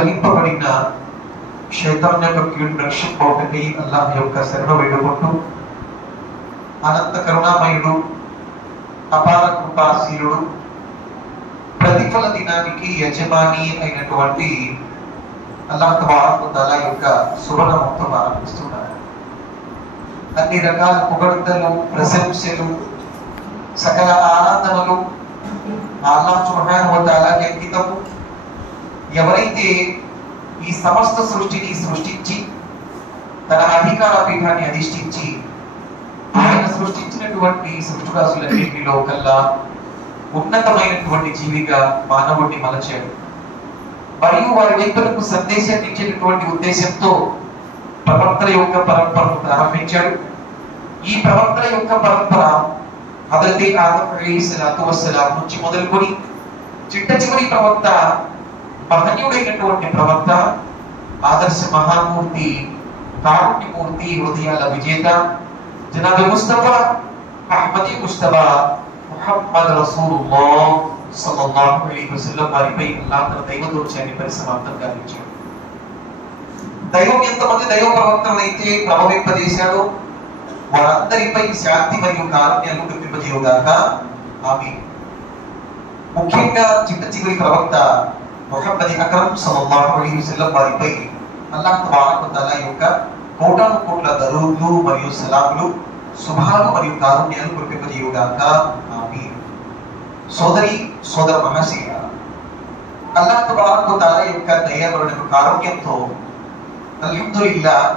తొలగింపబడిన శైతాన్ యొక్క కీడు రక్షింపబడి అల్లాహ్ యొక్క శరణ వేడుకుంటూ అనంత కరుణామయుడు అపార కృపాశీలుడు ప్రతిఫల దినానికి యజమాని అయినటువంటి అల్లాహ్ తబారక్ వ తఆలా యొక్క శుభనామంతో ఆరంభిస్తున్నారు. అన్ని రకాల పొగడ్తలు, ప్రశంసలు, సకల ఆరాధనలు అల్లాహ్ సుబ్హానహు వ తఆలాకి అంకితము. ఎవరైతే ఈ సమస్త సృష్టిని సృష్టించి తన అధికార పీఠాన్ని అధిష్ఠించి ఆయన సృష్టించినటువంటి సృష్టిరాశులన్నింటిలో కల్లా ఉన్నతమైనటువంటి జీవిగా మానవుడిని మలచాడు. మరియు వారి వైపునకు సందేశాన్ని ఇచ్చేటటువంటి ఉద్దేశంతో ప్రవర్తన యొక్క పరంపరను ప్రారంభించాడు. ఈ ప్రవర్తన యొక్క పరంపర హజరత్ ఆదమ్ అలైహిస్సలాతు వస్సలాం నుంచి మొదలుకొని చిట్ట చివరి ప్రవక్త, మహనీయుడైనటువంటి ప్రవక్త, ఆదర్శ మహామూర్తి, కారుణ్యమూర్తి, హృదయాల విజేత జనాబ్ ముస్తఫా అహ్మదీ ముస్తఫా ముహమ్మద్ రసూలుల్లాహ్ సల్లల్లాహు అలైహి వసల్లం వారిపై అల్లాహ్ తన దైవదూత్యాన్ని పరిసమాప్తంగా ఇచ్చాడు. దైవం ఎంతమంది దైవ ప్రవక్తలను అయితే ప్రభవింపజేశాడో వారందరిపై శాంతి మరియు కారుణ్యాన్ని కురిపింపజేయుగాక. ఆమీన్. ముఖ్యంగా చిట్ట చివరి ప్రవక్త ముహమ్మద్ అక్రమ్ సల్లల్లాహు అలైహి వసల్లం వారిపై అల్లాహ్ తబారక్ వ తఆలా యొక్క కోటాను కోట్ల దరూదులు మరియు సలాములు, శుభాలు మరియు కారుణ్యాలు కురిపింపజేయుగాక. ఆమీన్. సోదరి సోదర మహాశయ, అల్లాహ్ తబారక్ వ తఆలా యొక్క దయ మరియు కారుణ్యంతో అల్హమ్దులిల్లాహ్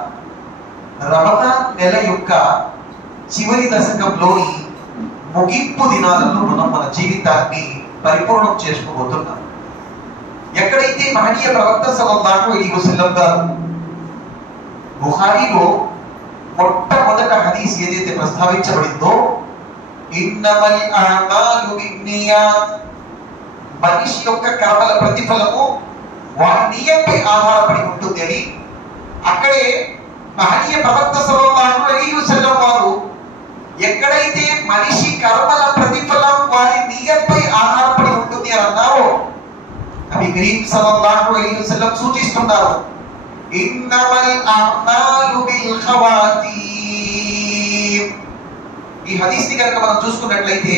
రమదాన్ నెల యొక్క చివరి దశకంలోని ముగింపు దినాలలో మనం మన జీవితాన్ని పరిపూర్ణం చేసుకోబోతున్నాం. ఎక్కడైతే మహనీయ ప్రవక్త సల్లల్లాహు అలైహి వసల్లం గారు బుఖారీలో మొట్టమొదట హదీస్ ఏదైతే ప్రస్తావించబడిందో, ఇన్నమల్ అమాలు బిన్నియాత్, మనిషి యొక్క కర్మల ప్రతిఫలము వారి నియతపై ఆధారపడి ఉంటుంది అని, అక్కడే మహనీయ ప్రవక్త సల్లల్లాహు అలైహి వసల్లం వారు ఎక్కడైతే మనిషి కర్మల ప్రతిఫలం వారి నియతపై ఆధారపడి ఉంటుంది అని అన్నారో, నబీ కరీం సల్లల్లాహు అలైహి వసల్లం సూచిస్తున్నారు, ఇన్నమల్ అమాలు బిల్ ఖవాతీమ్. ఈ హదీస్ ని కనుక మనం చూసుకున్నట్లయితే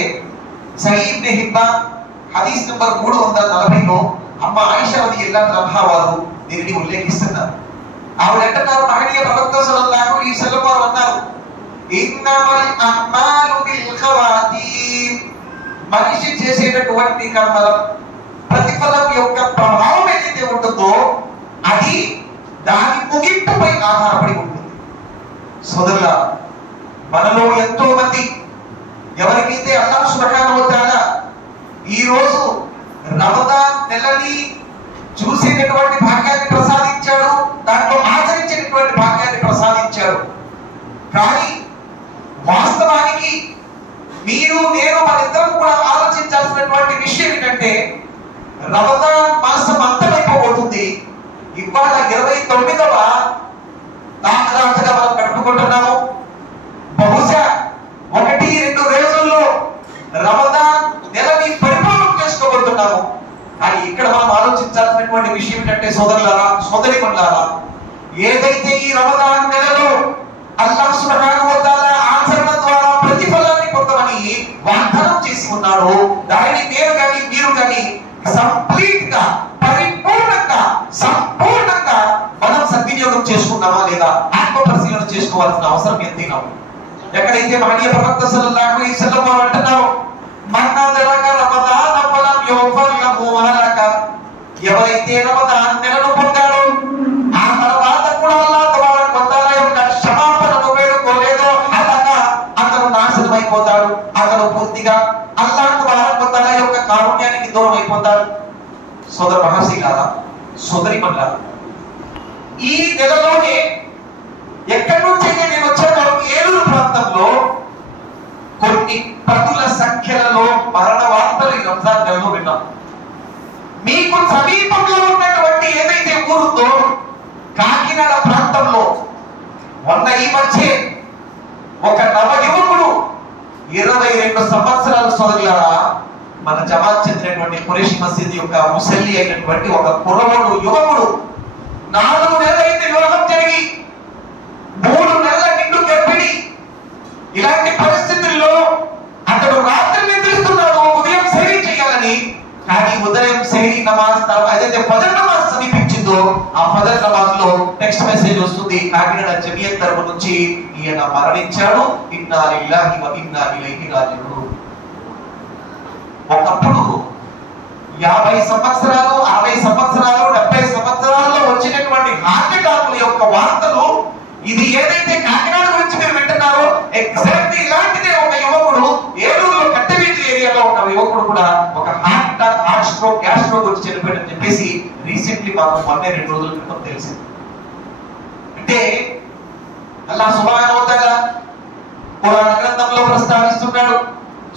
సహీహ్ ఇబ్న్ హిబ్బాన్ హదీస్ నంబర్ 340లో అమ్మ ఆయిషా రలియల్లాహు అన్హా వారు దీనిని ఉల్లేఖిస్తున్నారు. ఆవిడ అంటున్నారు, మహనీయ ప్రవక్త సల్లల్లాహు అలైహి వసల్లం వారు అన్నారు, ఇన్నమల్ అమాలు బిల్ ఖవాతీమ్, మనిషి చేసేటటువంటి కర్మల ప్రతిఫలం యొక్క ప్రభావం ఏదైతే ఉంటుందో అది దాని ముగింపుపై ఆధారపడి ఉంటుంది. సోదరుల, మనలో ఎంతో మంది ఎవరికైతే అల్లాహ్ సుబ్హానహు వ తఆలా ఈ రోజు రమదాన్ నెలని చూసేటటువంటి భాగ్యాన్ని ప్రసాదించాడు, దాంట్లో ఆచరించేటటువంటి భాగ్యాన్ని ప్రసాదించాడు. కానీ వాస్తవానికి మీరు నేను మనిద్దరం కూడా ఆలోచించాల్సినటువంటి విషయం ఏంటంటే, రమదాన్ మాసం అంతమైపోతుంది. ఇవాళ 29వ దాఖలాగా మనం గడుపుకుంటున్నాము. బహుశా 1-2 రోజుల్లో రమదాన్ నెలని పరిపూర్ణం చేసుకోబోతున్నాము. కానీ ఇక్కడ మనం ఆలోచించాల్సినటువంటి విషయం ఏంటంటే, సోదరులారా, సోదరీమణులారా, ఏదైతే ఈ రమదాన్ నెలలో అల్లాహ్ సుబ్హానహు వ తఆలా ఆచరణ ద్వారా ప్రతిఫలాన్ని పొందమని వాగ్దానం చేసి ఉన్నాడు, దానిని నేను కానీ మీరు కానీ కంప్లీట్ గా, పరిపూర్ణంగా, సంపూర్ణంగా మనం సద్వినియోగం చేసుకున్నామా లేదా ఆత్మ పరిశీలన చేసుకోవాల్సిన అవసరం ఎంతైనా ఉంది. ఎక్కడైతే మహనీయ ప్రవక్త సల్లల్లాహు అలైహి వసల్లం వారు అంటున్నారు, మన్నదరక రమదాన ఫలం యుఫర్ లహు హలక, ఎవరైతే రమదాన్ నెలను పొందాడో ఆ తర్వాత కూడా అల్లాహ్ తబారక్ వ తఆలా యొక్క క్షమాపణను వేడుకోలేదో అలాగా అతను నాశనమైపోతాడు. అతను పూర్తిగా అల్లాహ్ తబారక్ వ తఆలా యొక్క కారుణ్యానికి దూరం అయిపోతాడు. సోదర మహాశీలారా, సోదరీమణులారా, ఈ నెలలోనే ఎక్కడి నుంచి నేను వచ్చాను, ఏలూరు ప్రాంతంలో కొన్ని పదుల సంఖ్యలలో మరణ వార్తలు ఈ రంజాన్ నెలలో విన్నాం. మీకు సమీపంలో ఉన్నటువంటి ఏదైతే ఊరుందో కాకినాడ ప్రాంతంలో మొన్న ఈ మధ్య ఒక నవ యువకుడు 22 సంవత్సరాల సోదరులారా మన జమాత్ చెందినటువంటి ఖురేషి మసీద్ యొక్క ముసల్లి అయినటువంటి ఒక కుర్రవాడు యువకుడు 4 నెలలైతే వివాహం జరిగి 3 నెలల నిండు గర్భిణి. ఇలాంటి పరిస్థితుల్లో అతడు రాత్రి నిద్రిస్తున్నాడు ఉదయం సైరీ చేయాలని. కానీ ఉదయం సైరీ నమాజ్ ఏదైతే ఫజర్ నమాజ్ సమీపించిందో ఆ ఫజర్ నమాజ్ లో టెక్స్ట్ మెసేజ్ వస్తుంది, కాకినాడ జమియత్ తరపు నుంచి ఈయన మరణించాడు, ఇన్నా లిల్లాహి వ ఇన్నా ఇలైహి రాజిఊన్. ఒకప్పుడు 50 సంవత్సరాలు 60 సంవత్సరాలు 70 సంవత్సరాల్లో వచ్చినటువంటి హార్ట్ అటాక్ యొక్క వార్తలు ఇది ఏదైతే కాకినాడ గురించి మీరు వింటున్నారో ఎగ్జాక్ట్ ఇలాంటిదే. ఒక యువకుడు ఏలూరులో కట్టవీధి ఏరియాలో ఉన్న యువకుడు కూడా ఒక heart attack, heart stroke, gas stroke వచ్చి చనిపోయాడని చెప్పేసి రీసెంట్లీ మాకు 1-2 రోజుల క్రితం తెలిసింది. అంటే అల్లాహ్ సుబ్హానహు వ తఆలా ఖురాన్ గ్రంథంలో ప్రస్తావిస్తున్నాడు.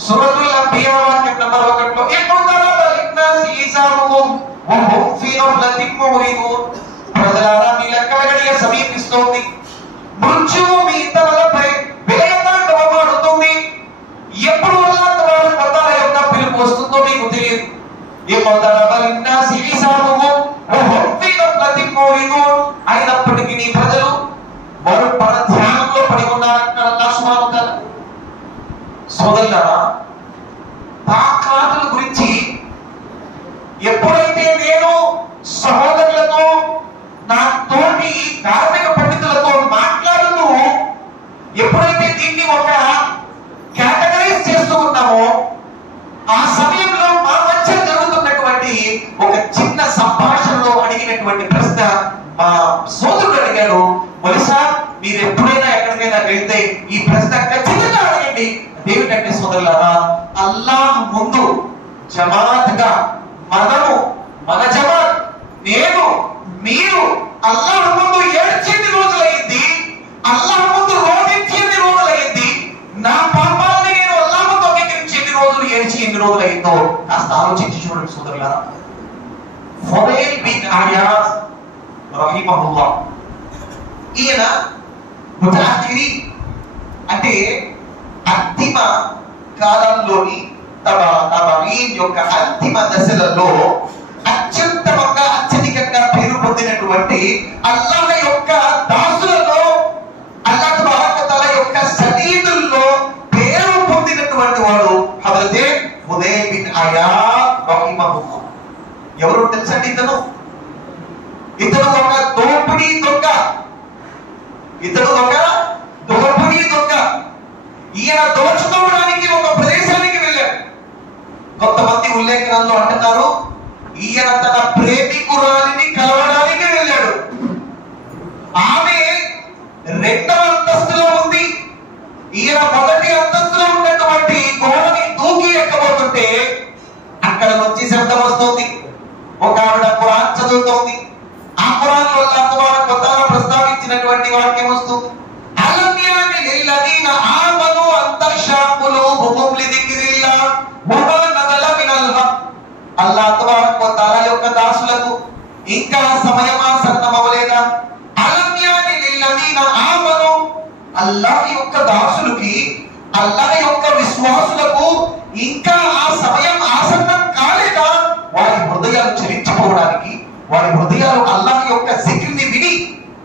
సూరతుల్ అంబియా వాక్యం నంబర్ 1లో ఇక్తరబ లిన్నాసి హిసాబుహుం వ హుం ఫీ గఫ్లతిన్ మురిదూన్. ప్రజలారా మీ లెక్కల గడియ సమీపిస్తోంది, మృత్యువు మీ తలలపై విలయతాండవమాడుతుంది. ఎప్పుడు అల్లాహ్ తబారక వ తఆలా యొక్క పిలుపు వస్తుందో మీకు తెలియదు. ఇక్తరబ లిన్నాసి హిసాబుహుం వ హుం ఫీ గఫ్లతిన్ మురిదూన్. అయినప్పటికీ నీ ప్రజలు వారు పరధ్యానంలో పడి ఉన్నారంటారు అల్లాహ్ సుబ్హానహు వ తఆలా. సోదరులారా, తాకాతుల గురించి ఎప్పుడైతే నేను సహోదరులతో నా తోటి ధార్మిక పండితులతో మాట్లాడుతూ ఎప్పుడైతే దీన్ని ఒక కేటగరైజ్ చేస్తూ ఉన్నామో ఆ సమయంలో మా మధ్య జరుగుతున్నటువంటి ఒక చిన్న సంభాషణలో అడిగినటువంటి ప్రశ్న మా సోదరుడు అడిగాడు, మొలిసా మీరు ఎప్పుడైనా ఎక్కడికైనా వెళ్తే ఈ ప్రశ్న ఖచ్చితంగా అడగండి. ఏమిటంటే సోదరులారా, అల్లాహ్ ముందు జమాత్గా మనము, మన జమాత్, నేను, మీరు అల్లాహ్ ముందు ఏడ్చింది రోజులైంది, అల్లాహ్ ముందు రోధించింది రోజులైంది. నా పాపాలని నేను అల్లాహ్ ముందు అంగీకరించి ఎన్ని రోజులు ఏడ్చి ఎన్ని రోజులైందో కాస్త ఆలోచించి చూడండి సోదరులారా. ఫుదైల్ బిన్ అయాజ్ రహిమహుల్లాహ్, ఈయన ముతాఖిరి అంటే అంతిమ కాలంలోని తబరీన్ యొక్క అంతిమ దశలలో అత్యుత్తమంగా అత్యధికంగా పేరు పొందినటువంటి అల్లాహ్ యొక్క దాసులలో, అల్లాహ్ తబారక వ తఆలా యొక్క సదీదుల్లో పేరు పొందినటువంటి వాడు హజరతే ఫుదైల్ బిన్ అయాజ్ రహిమహుల్లాహ్. ఎవరు తెలుసండి ఇతను? ఇతడు ఒక దోపిడీ దొంగ. ఇతడు ఒక దోపిడీ దొంగ. ఈయన దోచుకోవడానికి ఒక ప్రదేశానికి వెళ్ళాడు. కొంతమంది ఉల్లేఖనాల్లో అంటున్నారు ఈయన తన ప్రేమికురాలిని కలవడానికి వెళ్ళాడు. ఆమె 2వ అంతస్తులో ఉంది. ఈయన 1వ అంతస్తులో ఉన్నటువంటి గోడని దూకి ఎక్కబోతుంటే అక్కడ నుంచి శబ్దం వస్తుంది. ఒక ఆవిడ ఖురాన్ చదువుతోంది. ఆ ఖురాన్ లో అల్లాహ్ తబారక వ తఆలా ప్రస్తావించినటువంటి వాక్యం వస్తుంది, అలం యాని లిల్లదీన ఆమను అన్ తఖ్షా ఖులూబుహుం లిజిక్రిల్లాహ్ వమా నజల మినల్ హక్. అల్లాహ్ తబారక వ తఆలా యొక్క దాసులకు ఇంకా సమయం ఆసన్నమవలేదా? అలం యాని లిల్లదీన ఆమను, అల్లాహ్ యొక్క దాసులకి, అల్లాహ్ యొక్క విశ్వాసులకు ఇంకా ఆ సమయం ఆసన్నం కాలేదా? వారి హృదయాలు చలించిపోవడానికి, వారి హృదయాలు అల్లాహ్ యొక్క జిక్ర్ని విని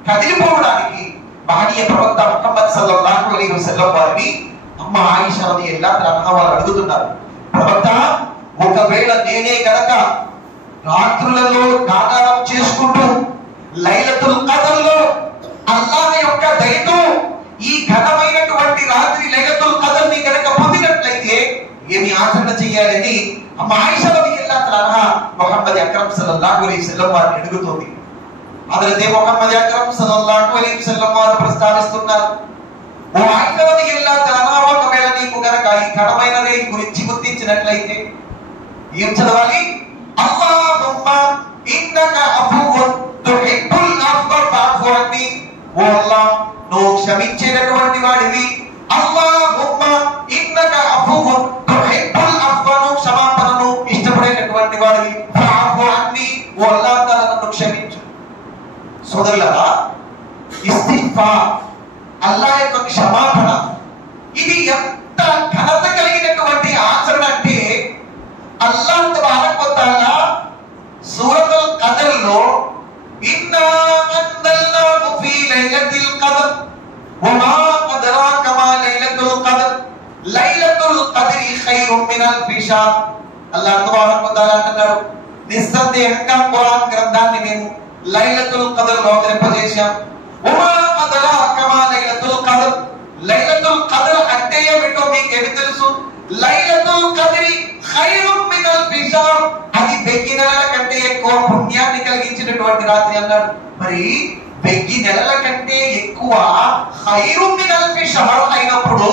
కదిలిపోవడానికి మహనీయ ప్రవక్త ముహమ్మద్ సల్లల్లాహు అలైహి వసల్లం వారిని అమ్మ ఆయిషా రలియల్లాహు అన్హా వారు అడుగుతున్నారు, ప్రవక్త ఒకవేళ నేనే గనక రాత్రులలో జాగారం చేసుకుంటూ లైలతుల్ ఖద్ర్లో అల్లాహ్ యొక్క దయతో ఈ ఘనమైనటువంటి రాత్రి లైలతుల్ ఖద్ర్ని గనక పొందినట్లయితే ఏమి ఆచరణ చేయాలని అమ్మ ఆయిషా రలియల్లాహు అన్హా ముహమ్మద్ అక్రమ్ సల్లల్లాహు అలైహి వసల్లం వారిని అడుగుతోంది. హజరతే ముహమ్మద్ అక్రమ్ సల్లల్లాహు అలైహి వసల్లం వారు ప్రస్తావిస్తున్నారు, ఓ ఆయిషా రలియల్లాహు అన్హా ఒకవేళ నీకు గనక ఈ ఘనమైన రేయి గురించి గుర్తించినట్లయితే ఏం చదవాలి? అల్లాహుమ్మ ఇన్నక అఫువున్ తుహిబ్బుల్ అఫ్వ ఫఅఫు అన్నీ. ఓ అల్లాహ్, నువ్వు క్షమించేటటువంటి వాడివి. అల్లాహుమ్మ ఇన్నక అఫువున్ తుహిబ్బుల్ అఫ్వ, నువ్వు క్షమాపణను ఇష్టపడేటటువంటి వాడివి. ఫఅఫు అన్నీ, ఓ అల్లాహ్ తఆలా నన్ను క్షమించు. సోదరులారా, ఇస్తిగ్ఫార్, అల్లాహ్ యొక్క క్షమాపణ, ఇది ఎంత ఘనత కలిగినటువంటి ఆచరణ అంటే అల్లాహ్ తబారక వ తఆలా సూరతుల్ ఖద్ర్లో ఇన్నా వమా అదరాక మా లైలతుల్ ఖద్ర్ లైలతుల్ ఖద్రి ఖైరుమ్ మినల్ ఫిషార్. అల్లాహ్ తబారక వ తఆలా అంటున్నాడు, నిస్సందేహంగా ఖురాన్ గ్రంథాన్ని మేము లైలతుల్ ఖద్ర్ లో అవతరింపజేశాం. వమా అదరాక మా లైలతుల్ ఖద్ర్, లైలతుల్ ఖద్ర్ అంటే ఏమిటో మీకేమి తెలుసు? లైలతుల్ ఖద్రి ఖైరుమ్ మినల్ ఫిషార్, అది 1000 నెలల కంటే ఎక్కువ పుణ్యాన్ని కలిగించినటువంటి రాత్రి అన్నాడు. మరి 1000 నెలల కంటే ఎక్కువ ఖైరుమ్ మినల్ ఫిషార్ అయినప్పుడు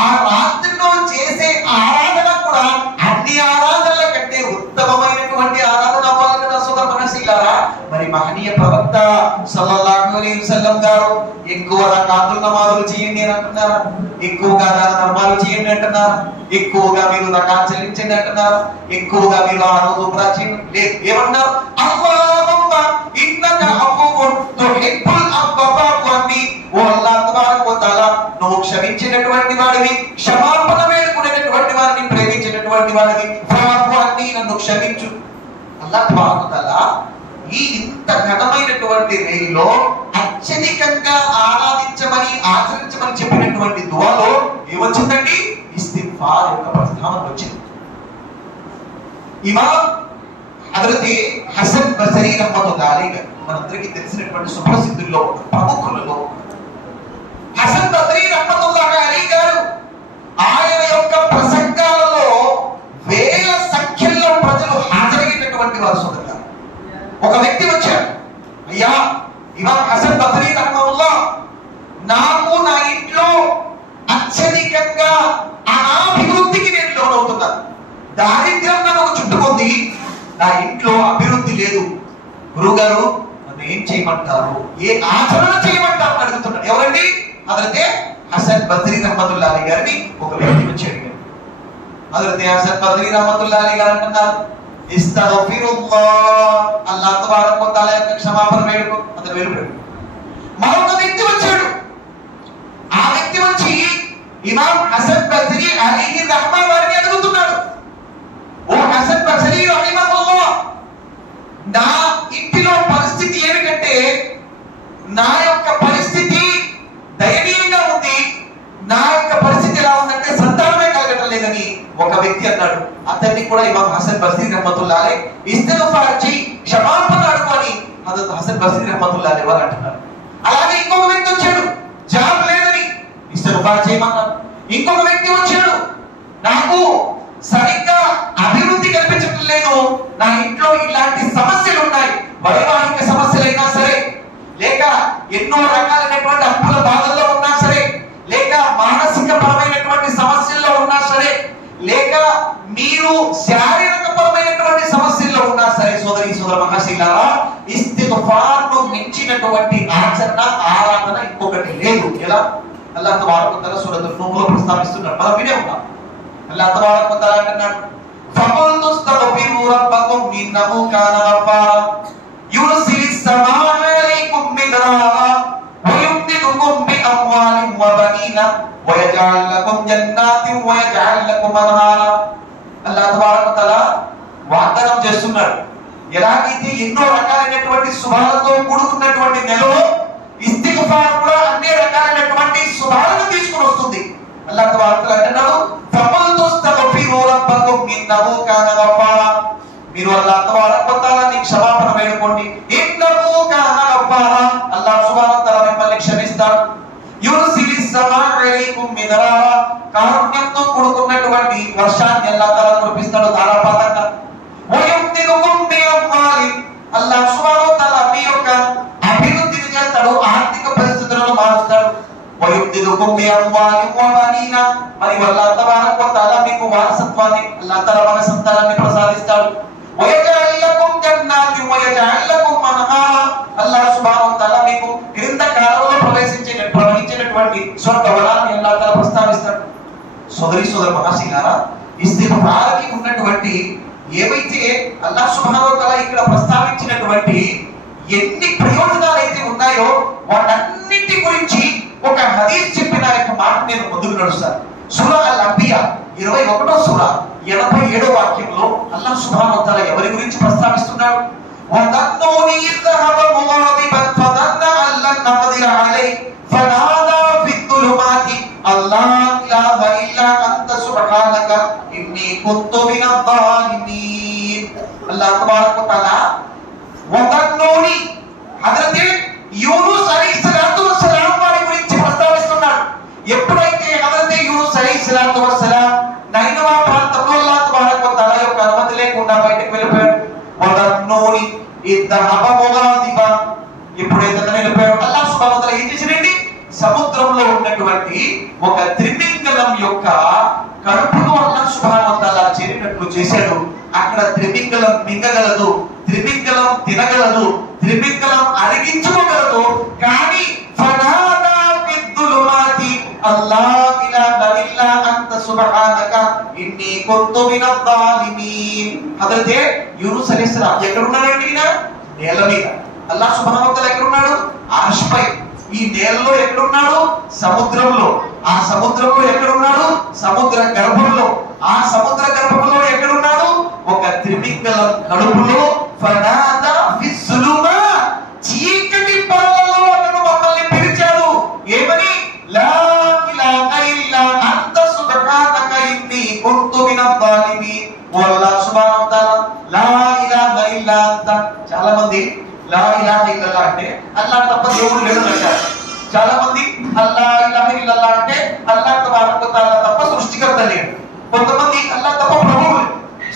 ఆ రాత్రిలో చేసే ఆరాధన కూడా అన్ని ఆరాధనల కంటే ఉత్తమమైనటువంటి ఆరాధన అవ్వాలి కదా సోదర మనసిల్లారా. మరి మహనీయ ప్రవక్త సల్లల్లాహు అలైహి వసల్లం గారు ఎక్కువ రకాతుల్ నమాజులు చేయండి అని అంటున్నారు, ఎక్కువగా దాన ధర్మాలు చేయండి అంటున్నారు, ఎక్కువగా మీరు రకాత్ చెల్లించండి అంటున్నారు, ఎక్కువగా మీరు ఆ రోజు ఉమ్రా చేయండి. ఏమన్నారు? అల్లాహుమ్మ ఇన్నక అఫూవున్ తుహిబ్బుల్ అఫ్వ ఫఅఫు అన్నీ. ఓ అల్లాహ్ తబారక వ తఆలా, నువ్వు క్షమించినటువంటి వాడివి, క్షమాపణ వేడుకునేటటువంటి వాడిని, ప్రేమించినటువంటి వాడివి. ఫఅఫు అన్నీ, నన్ను క్షమించు. అల్లాహ్ తబారక వ తఆలా ఈ ఇంత ఘనమైనటువంటి రేయిలో అత్యధికంగా ఆరాధించమని ఆచరించమని చెప్పినటువంటి దువాలో ఏమొచ్చిందండి? ఇస్తిగ్ఫార్ యొక్క ప్రస్తావన వచ్చింది. ఇమాం హజరత్ హసన్ బసరీ రహ్మతుల్లాహి అలైహి మనందరికీ తెలిసినటువంటి సుప్రసిద్ధుల్లో ప్రముఖులలో హసన్ బసరీ రహ్మతుల్లాహి అలైహి గారు ఆయన యొక్క ప్రసంగాలలో వేల సంఖ్యలో ప్రజలు హాజరైనటువంటి వారు సోదరులారా. ఒక వ్యక్తి వచ్చాడు, అయ్యా ఇమాం హసన్ బసరీ రహ్మతుల్లాహ్, నాకు నా ఇంట్లో అత్యధికంగా అనాభివృద్ధికి నేను లోనవుతున్నాను, దారిద్ర్యం నన్ను చుట్టుకుంది, నా ఇంట్లో అభివృద్ధి లేదు, గురుగారు నన్ను ఏం చేయమంటారు, ఏ ఆచరణ చేయమంటారు అడుగుతున్నాడు. ఎవరండి? అదైతే హసన్ బసరీ రహ్మతుల్లాహి అలైహి గారిని ఒక వ్యక్తి వచ్చి అడిగాడు. అదైతే హసన్ బసరీ రహ్మతుల్లాహి అలైహి గారు అంటున్నారు, ఇస్తగ్ఫిరుల్లాహ్, అల్లాహ్ తబారక వ తఆలా యొక్క క్షమాపణ వేడుకో. అతను వెళ్ళిపోయాడు. మరొక వ్యక్తి వచ్చాడు. ఆ వ్యక్తి వచ్చి ఇమాం హసన్ బసరీ అలైహి రహ్మా వారిని అడుగుతున్నాడు, ఓ హసన్ బసరీ రహిమహుల్లాహ్, నా ఇంటిలో పరిస్థితి ఏమిటంటే నా యొక్క పరిస్థితి దయనీయంగా ఉంది, నా యొక్క పరిస్థితి ఎలా ఉందంటే సంతానమే కలగటం లేదని ఒక వ్యక్తి అన్నాడు. అతన్ని కూడా ఇమాం హసన్ బసరీ రహ్మతుల్లాహి అలైహి ఇస్తిగ్ఫార్ చేయి, క్షమాపణ అడుగు అని హజరత్ హసన్ బసరీ రహ్మతుల్లాహి అలైహి వారు అంటున్నారు. అలాగే ఇంకొక వ్యక్తి వచ్చాడు, జాబ్ లేదని ఇస్తిగ్ఫార్ చేయమన్నాడు. ఇంకొక వ్యక్తి వచ్చాడు, నాకు సరిగ్గా అభివృద్ధి కనిపించడం లేదు, నా ఇంట్లో ఇలాంటి సమస్యలు ఉన్నాయి, వైవాహిక సమస్యలైనా సరే, లేక ఎన్నో రకాలైనటువంటి అప్పుల బాధల్లో ఉన్నా సరే, లేక మానసిక పరమైనటువంటి సమస్యల్లో ఉన్నా సరే, లేక మీరు శారీరక పరమైనటువంటి సమస్యల్లో ఉన్నా సరే, సోదరి సోదర మహాశైలారా, ఇస్తిగ్ఫార్ ను మించినటువంటి ఆచరణ ఆరాధన ఇంకొకటి లేదు. ఎలా? అల్లాహ్ తబారక వ తఆలా సూరతున్ నూహ్ లో ప్రస్తావిస్తున్నాడు, మనం వినే ఉన్నాం. అల్లాహ్ తబారక వ తఆలా అంటున్నాడు, ఫఖుల్తు ఇస్తగ్ఫిరు రబ్బకుమ్ ఇన్నహు కాన గఫారా యుర్సిలిస్ సమాఅ అలైకుమ్ మిద్రారా వయుమ్దిదుకుమ్ బిఅమ్వాలిన్ వబనీన వయజఅల్ లకుమ్ జన్నాతిన్ వయజఅల్ లకుమ్ అన్హారా. అల్లాహ్ తబారక వ తఆలా వాగ్దానం చేస్తున్నాడు, ఎలాగైతే ఎన్నో రకాలైనటువంటి శుభాలతో కూడుకున్నటువంటి నెలలో ఇస్తిగ్ఫార్ కూడా అన్ని రకాలైనటువంటి శుభాలను తీసుకొని వస్తుంది. అల్లాహ్ తబారక వ తఆలా అంటున్నాడు, ఫఖుల్తు ఇస్తగ్ఫిరు రబ్బకుమ్ ఇన్నహు కాన గఫారా, మీరు అల్లాహ్ తబారక వ తఆలాని క్షమాపణ వేడుకోండి, ఇన్నహు కాన గఫారా, అల్లాహ్ సుబ్హానహు వ తఆలా మిమ్మల్ని క్షమిస్తాడు. యుర్సిలిస్ సమాఅ అలైకుమ్ మిద్రారా, కారుణ్యంతో కూడుకున్నటువంటి వర్షాన్ని అల్లాహ్ తఆలా కురిపిస్తాడు ధారాపాతంగా. వయుమ్దిదుకుమ్ బిఅమ్వాలిన్, అల్లాహ్ సుబ్హానహు వ తఆలా మీ యొక్క అభివృద్ధిని చేస్తాడు, ఆర్థిక పరిస్థితులను మారుస్తాడు. వయుమ్దిదుకుమ్ బిఅమ్వాలిన్ వబనీన, మరి అల్లాహ్ తబారక వ తఆలా మీకు వారసత్వాన్ని, అల్లాహ్ తఆలా మన సంతానాన్ని ప్రసాదిస్తాడు. వయజఅల్ లకుమ్ జన్నాతిన్ వయజఅల్ లకుమ్ అన్హారా, అల్లాహ్ సుబ్హానహు వ తఆలా మీకు క్రింద కాలంలో ప్రవహించేటటువంటి స్వర్గవనాన్ని అల్లాహ్ తఆలా ప్రస్తావిస్తాడు. సోదరి సోదర మహాశైలారా, ఇస్తిగ్ఫార్ కి ఉన్నటువంటి ఏవైతే అల్లాహ్ సుబ్హానహు వ తఆలా ఇక్కడ ప్రస్తావించినటువంటి ఎన్ని ప్రయోజనాలు అయితే ఉన్నాయో వాటన్నిటి గురించి ఒక హదీస్ చెప్పిన యొక్క మాట నేను ముందుకు నడుస్తాను. సూరా అల్ అంబియా 21వ సూరా 87వ వాక్యంలో అల్లాహ్ సుబ్హానహు వ తఆలా ఎవరి గురించి ప్రస్తావిస్తున్నాడు? వదన్నూని ఇذهب مغاضبا فظن أن لن نقدر عليه فنادى في ఉన్నటువంటి ఒక త్రిమింగలం యొక్క కడుపులో అల్లాహ్ సుబ్హానహు వ తఆలా చేరినట్లు చేశాడు. అక్కడ త్రిమింగలం మింగగలదు, త్రిమింగలం తినగలదు, త్రిమింగలం అరిగించుకోగలదు. కానీ ఫనాదా ఫిద్దులుమాతి అల్లా ఇలాహా ఇల్లా అంత సుబ్హానక ఇన్నీ కున్తు మినద్ జాలిమీన్. హజరతే యూనుస్ అలైహిస్సలాం ఎక్కడ ఉన్నారండి? నేల మీద. అల్లాహ్ సుబ్హానహు వ తఆలా ఎక్కడ ఉన్నాడు? అర్ష్ పై. ఈ నేలలో ఎక్కడ ఉన్నాడు? సముద్రంలో. ఆ సముద్రంలో ఎక్కడ ఉన్నాడు? సముద్ర గర్భంలో. ఆ సముద్ర గర్భంలో ఎక్కడ ఉన్నాడు? ఒక త్రిమింగలం కడుపులో. ఫనాదా ఫిస్సులుమా, చీకటి పొరలలో అతను మమ్మల్ని పిలిచాడు. ఏమని? లా ఇలాహా ఇల్లా అంత సుబ్హానక ఇన్నీ కున్తు మినద్ జాలిమీన్. అల్లాహ్ సుబ్హానహు వ తఆలా లా ఇలాహా ఇల్లా అంత. చాలా మంది లా ఇలాహా ఇల్లల్లాహ్ అంటే అల్లాహ్ తప్ప దేవుడు లేడు అంటారు. చాలా మంది అల్లా ఇలాహా ఇల్లల్లాహ్ అంటే అల్లాహ్ తబారక వ తఆలా తప్ప సృష్టికర్త లేడు. కొంతమంది అల్లాహ్ తప్ప ప్రభువు.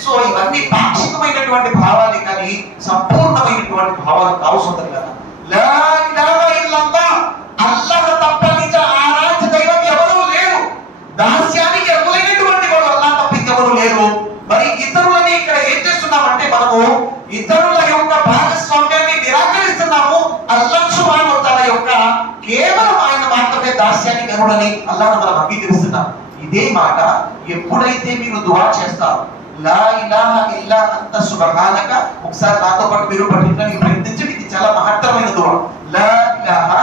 సో ఇవన్నీ పాక్షికమైనటువంటి భావాలు కానీ సంపూర్ణమైనటువంటి భావాలు కావు సోదరులారా. లా ఇలాహా ఇల్లల్లాహ్, అల్లాహ్ తప్ప నిజ ఆరాధ్య దైవం ఎవరూ లేరు. దాస్యానికి అర్హులైనటువంటి వాడు అల్లాహ్ తప్ప ఇంకెవరూ లేరు. మరి ఇతరులని ఇక్కడ ఏం చేస్తున్నామంటే మనము ఇతరుల యొక్క భాగస్వామ్యాన్ని నిరాకరిస్తున్నాము. అల్లాహ్ సుబ్హానహు వ తఆలా యొక్క కేవలం ఆయన మాత్రమే దాస్యానికి అర్హుడని అల్లాహ్ మనం అంగీకరిస్తున్నాం. ఇదే మాట ఎప్పుడైతే మీరు దుఆ చేస్తారో, లా ఇలాహా ఇల్లా అంత సుబ్హానక, ఒకసారి నాతో పాటు మీరు పఠించడానికి ప్రయత్నించండి. ఇది చాలా మహత్తరమైన దుఆ. లా ఇలాహా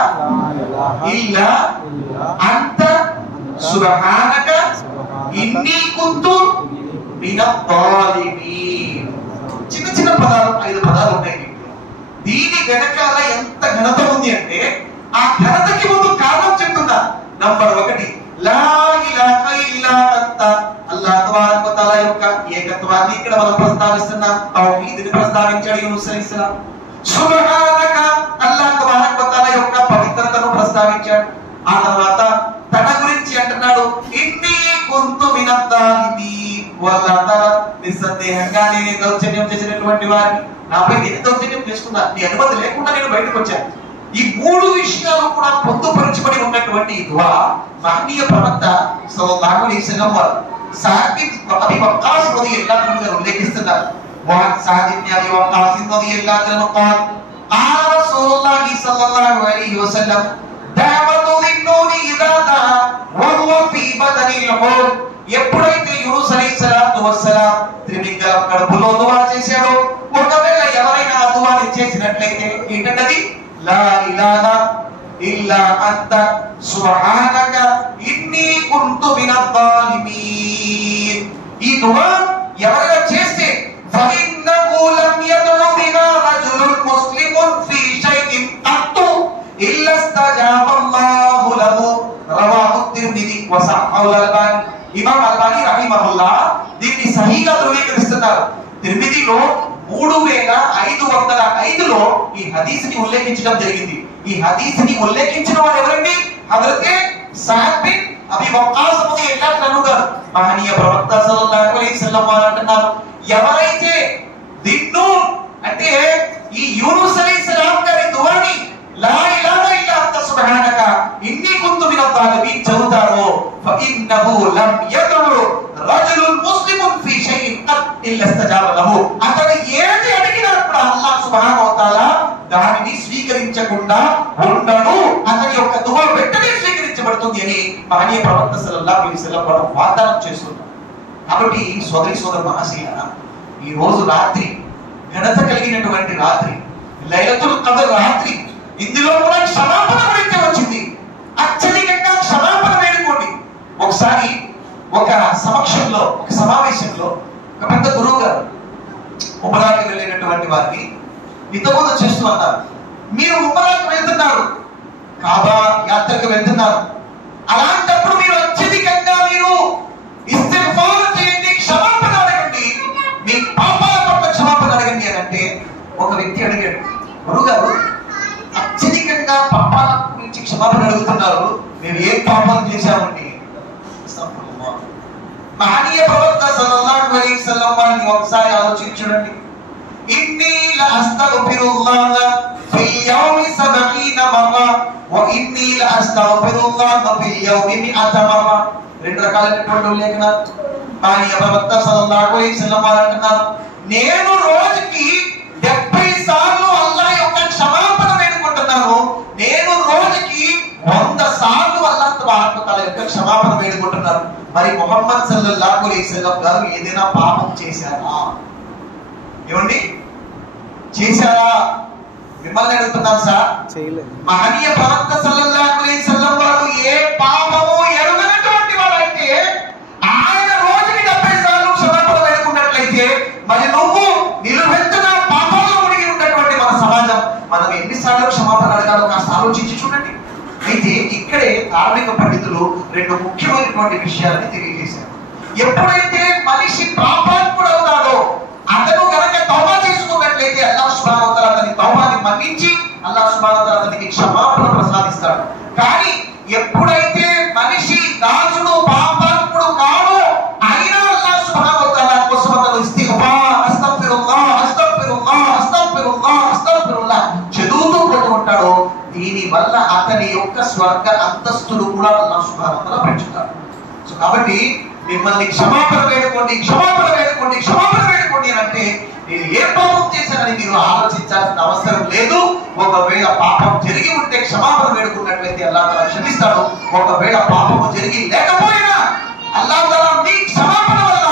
ఇల్లా అంత సుబ్హానక ఇన్నీ కున్తు మినద్ జాలిమీన్. చిన్న చిన్న పదాలు, 5 పదాలు ఉన్నాయి. దీని వెనకాల ఎంత ఘనత ఉంది అంటే ఆ ఘనతకి ముందు కారణం చెప్తున్నా. నంబర్ 1, లా ఇలాహా ఇల్లా అంత, అల్లాహ్ తబారక వ తఆలా యొక్క ఏకత్వాన్ని ఇక్కడ మనం ప్రస్తావిస్తున్నాం. తౌహీద్ని ప్రస్తావించాడు యూనుస్ అలైహిస్సలాం. సుబ్హానక, అల్లాహ్ తబారక వ తఆలా యొక్క పవిత్రతను ప్రస్తావించాడు. ఆ తర్వాత తన గురించి అంటున్నాడు, ఇన్నీ కున్తు మినద్ జాలిమీన్. నిస్సందేహంగా నేను దౌర్జన్యం చేసినటువంటి వారిని, నాపై నేను దౌర్జన్యం చేసుకున్నా, నీ అనుమతి లేకుండా నేను బయటకు వచ్చాను. ఈ 3 విషయాలు కూడా పొందుపరచబడి ఉన్నటువంటి దుఆ మహనీయ ప్రవక్త సల్లల్లాహు అలైహి వసల్లం వారు సఅద్ ఇబ్న్ అబీ వక్కాస్ రలియల్లాహు అన్హు ఉల్లేఖిస్తున్నారు. సఅద్ ఇబ్న్ అబీ వక్కాస్ రలియల్లాహు అన్హు قال قال رسول الله صلى الله عليه وسلم دعوة النور إذا دعا وهو في بدن الحوت. ఎప్పుడైతే యూనుస్ అలైహిస్సలాతు వస్సలాం త్రిమింగలం కడుపులో దుఆ చేశాడో, ఒకవేళ ఎవరైనా ఆ దుఆని చేసినట్లయితే ఏంటన్నది? లా ఇలాహా ఇల్లా అంత సుబ్హానక ఇన్నీ కున్తు మినద్ జాలిమీన్. ఈ దుఆ ఎవరైనా చేస్తే ఫఇన్నహు లం యదుఉ బిహా రజులున్ ముస్లిమున్ ఫీ షైఇన్ అత్తు ఇల్లా ఇస్తజాబల్లాహు లహు. రవాహు తిర్మిది వ సహహుల్ అల్బానీ. ఇమాం అల్బానీ రహిమహుల్లా దీన్ని సహీగా ధృవీకరిస్తున్నారు. తిర్మిదిలో 3505లో ఈ హదీస్ని ఉల్లేఖించడం జరిగింది. ఈ హదీస్ని ఉల్లేఖించిన వారు ఎవరండి? హజరతే సఅద్ బిన్ అబీ వక్కాస్ రలియల్లాహు అన్హు గారు. మహనీయ ప్రవక్త సల్లల్లాహు అలైహి వసల్లం వారు అంటున్నారు, ఎవరైతే దిన్ను అంటే ఈ యూనుస్ అలైహిస్సలాం గారి దుఆని లా ఇలాహా ఇల్లా అంత సుబ్హానక ఇన్నీ కున్తు మినద్ జాలిమీన్ చదువుతారో, ఫఇన్నహు లం యదుఉ రజులున్ ముస్లిమున్ ఫీ షైఇన్ ఇల్లా ఇస్తజాబ లహు. అతను ఏది అడిగినా కూడా అల్లాహ్ సుబ్హానహు వ తఆలా దానిని స్వీకరించకుండా ఉండడు. అతని యొక్క దుఆ వెంటనే స్వీకరించబడుతుంది అని మహనీయ ప్రవక్త సల్లల్లాహు అలైహి వసల్లం వారు వాగ్దానం చేస్తున్నారు. కాబట్టి సోదరి మహాశయులారా, ఈ రోజు రాత్రి ఘనత కలిగినటువంటి రాత్రి, లైలతుల్ ఖద్ర్ రాత్రి. ఇందులో కూడా క్షమాపణ గురించి వచ్చింది. అత్యధికంగా క్షమాపణ వేడుకోండి. ఒకసారి ఒక సమక్షంలో, ఒక సమావేశంలో ఒక పెద్ద గురువు గారు ఉమరాకి వెళ్ళినటువంటి వారిని హితబోధ చేస్తూ అన్నారు, మీరు ఉమరాకి వెళ్తున్నారు, కాబా యాత్రకు వెళ్తున్నారు, అలాంటప్పుడు మీరు అత్యధికంగా మీరు ఇస్తిగ్ఫార్ చేయండి, క్షమాపణ అడగండి, మీ పాపాల పట్ల క్షమాపణ అడగండి అని అంటే ఒక వ్యక్తి అడిగాడు, గురుగారు అత్యధికంగా పాపాల గురించి క్షమాపణ అడుగుతున్నారు, మేము ఏం పాపాలు చేశామండి? మహనీయ ప్రవక్త సల్లల్లాహు అలైహి వసల్లం వారిని ఒకసారి ఆలోచించండి. ఇన్నీ లా అస్తగ్ఫిరుల్లాహ ఫిల్ యౌమి 70 మర్ర వ ఇన్నీ అస్తగ్ఫిరుల్లాహ ఫిల్ యౌమి మిఅత మర్ర. రెండు రకాలైనటువంటి ఉల్లేఖనాలు. కానీ ప్రవక్త సల్లల్లాహు అలైహి వసల్లం వారు అంటున్నారు, నేను రోజుకి 70 సార్లు అల్లాహ్ యొక్క క్షమాపణ వేడుకుంటున్నాను. నేను రోజుకి 100 సార్లు అల్లాహ్ తబారక తఆలా యొక్క క్షమాపణ వేడుకుంటున్నాను. మరి ముహమ్మద్ సల్లల్లాహు అలైహి వసల్లం గారు ఏదైనా పాపం చేశారా? ఏమండి, చేశారా? మిమ్మల్ని అడుగుతున్నాను సార్. మహనీయ ప్రవక్త సల్లల్లాహు అలైహి వసల్లం వారు ఏ పాపము ఎరుగనటువంటి వారైతే ఆయన రోజుకి 70 సార్లు క్షమాపణ వేడుకున్నట్లయితే మరి నువ్వు నిలువెత్తున పాపంలో మునిగి ఉన్నటువంటి మన సమాజం మనం ఎన్నిసార్లు క్షమాపణ అడగాలో కాస్త ఆలోచించి చూడండి. అయితే ఇక్కడే ధార్మిక పండితులు రెండు ముఖ్యమైనటువంటి విషయాలని తెలియజేశారు. ఎప్పుడైతే మనిషి పాపాత్ముడు అవుతాడో అతను కనుక తౌబా చేసుకున్నట్లయితే అల్లాహ్ సుబ్హానహు వ తఆలా అతని తౌబాని మన్నించి అల్లాహ్ సుబ్హానహు వ తఆలా అతనికి క్షమాపణ ప్రసాదిస్తాడు. కానీ ఎప్పుడైతే మనిషి రాజుడు పాపాత్ముడు కాడో అయినా అల్లాహ్ సుబ్హానహు వ తఆలా కోసం అతను ఇస్తిగ్ఫార్, అస్తగ్ఫిరుల్లాహ్ అస్తగ్ఫిరుల్లాహ్ అస్తగ్ఫిరుల్లాహ్ అస్తగ్ఫిరుల్లాహ్ చదువుతూ ఉంటాడో దీని వల్ల అతని యొక్క స్వర్గ అంతస్తులు కూడా అల్లాహ్ సుబ్హానహు వ తఆలా పెంచుతాడు. సో కాబట్టి మిమ్మల్ని క్షమాపణ వేడుకోండి, క్షమాపణ వేడుకోండి, క్షమాపణ వేడుకోండి అంటే నేను ఏ పాపం చేశానని మీరు ఆలోచించాల్సిన అవసరం లేదు. ఒకవేళ పాపం జరిగి ఉంటే క్షమాపణ వేడుకున్నట్లయితే అల్లాహ్ తఆలా క్షమిస్తాడు. ఒకవేళ పాపము జరిగి లేకపోయినా అల్లాహ్ తఆలా మీ క్షమాపణ వల్ల,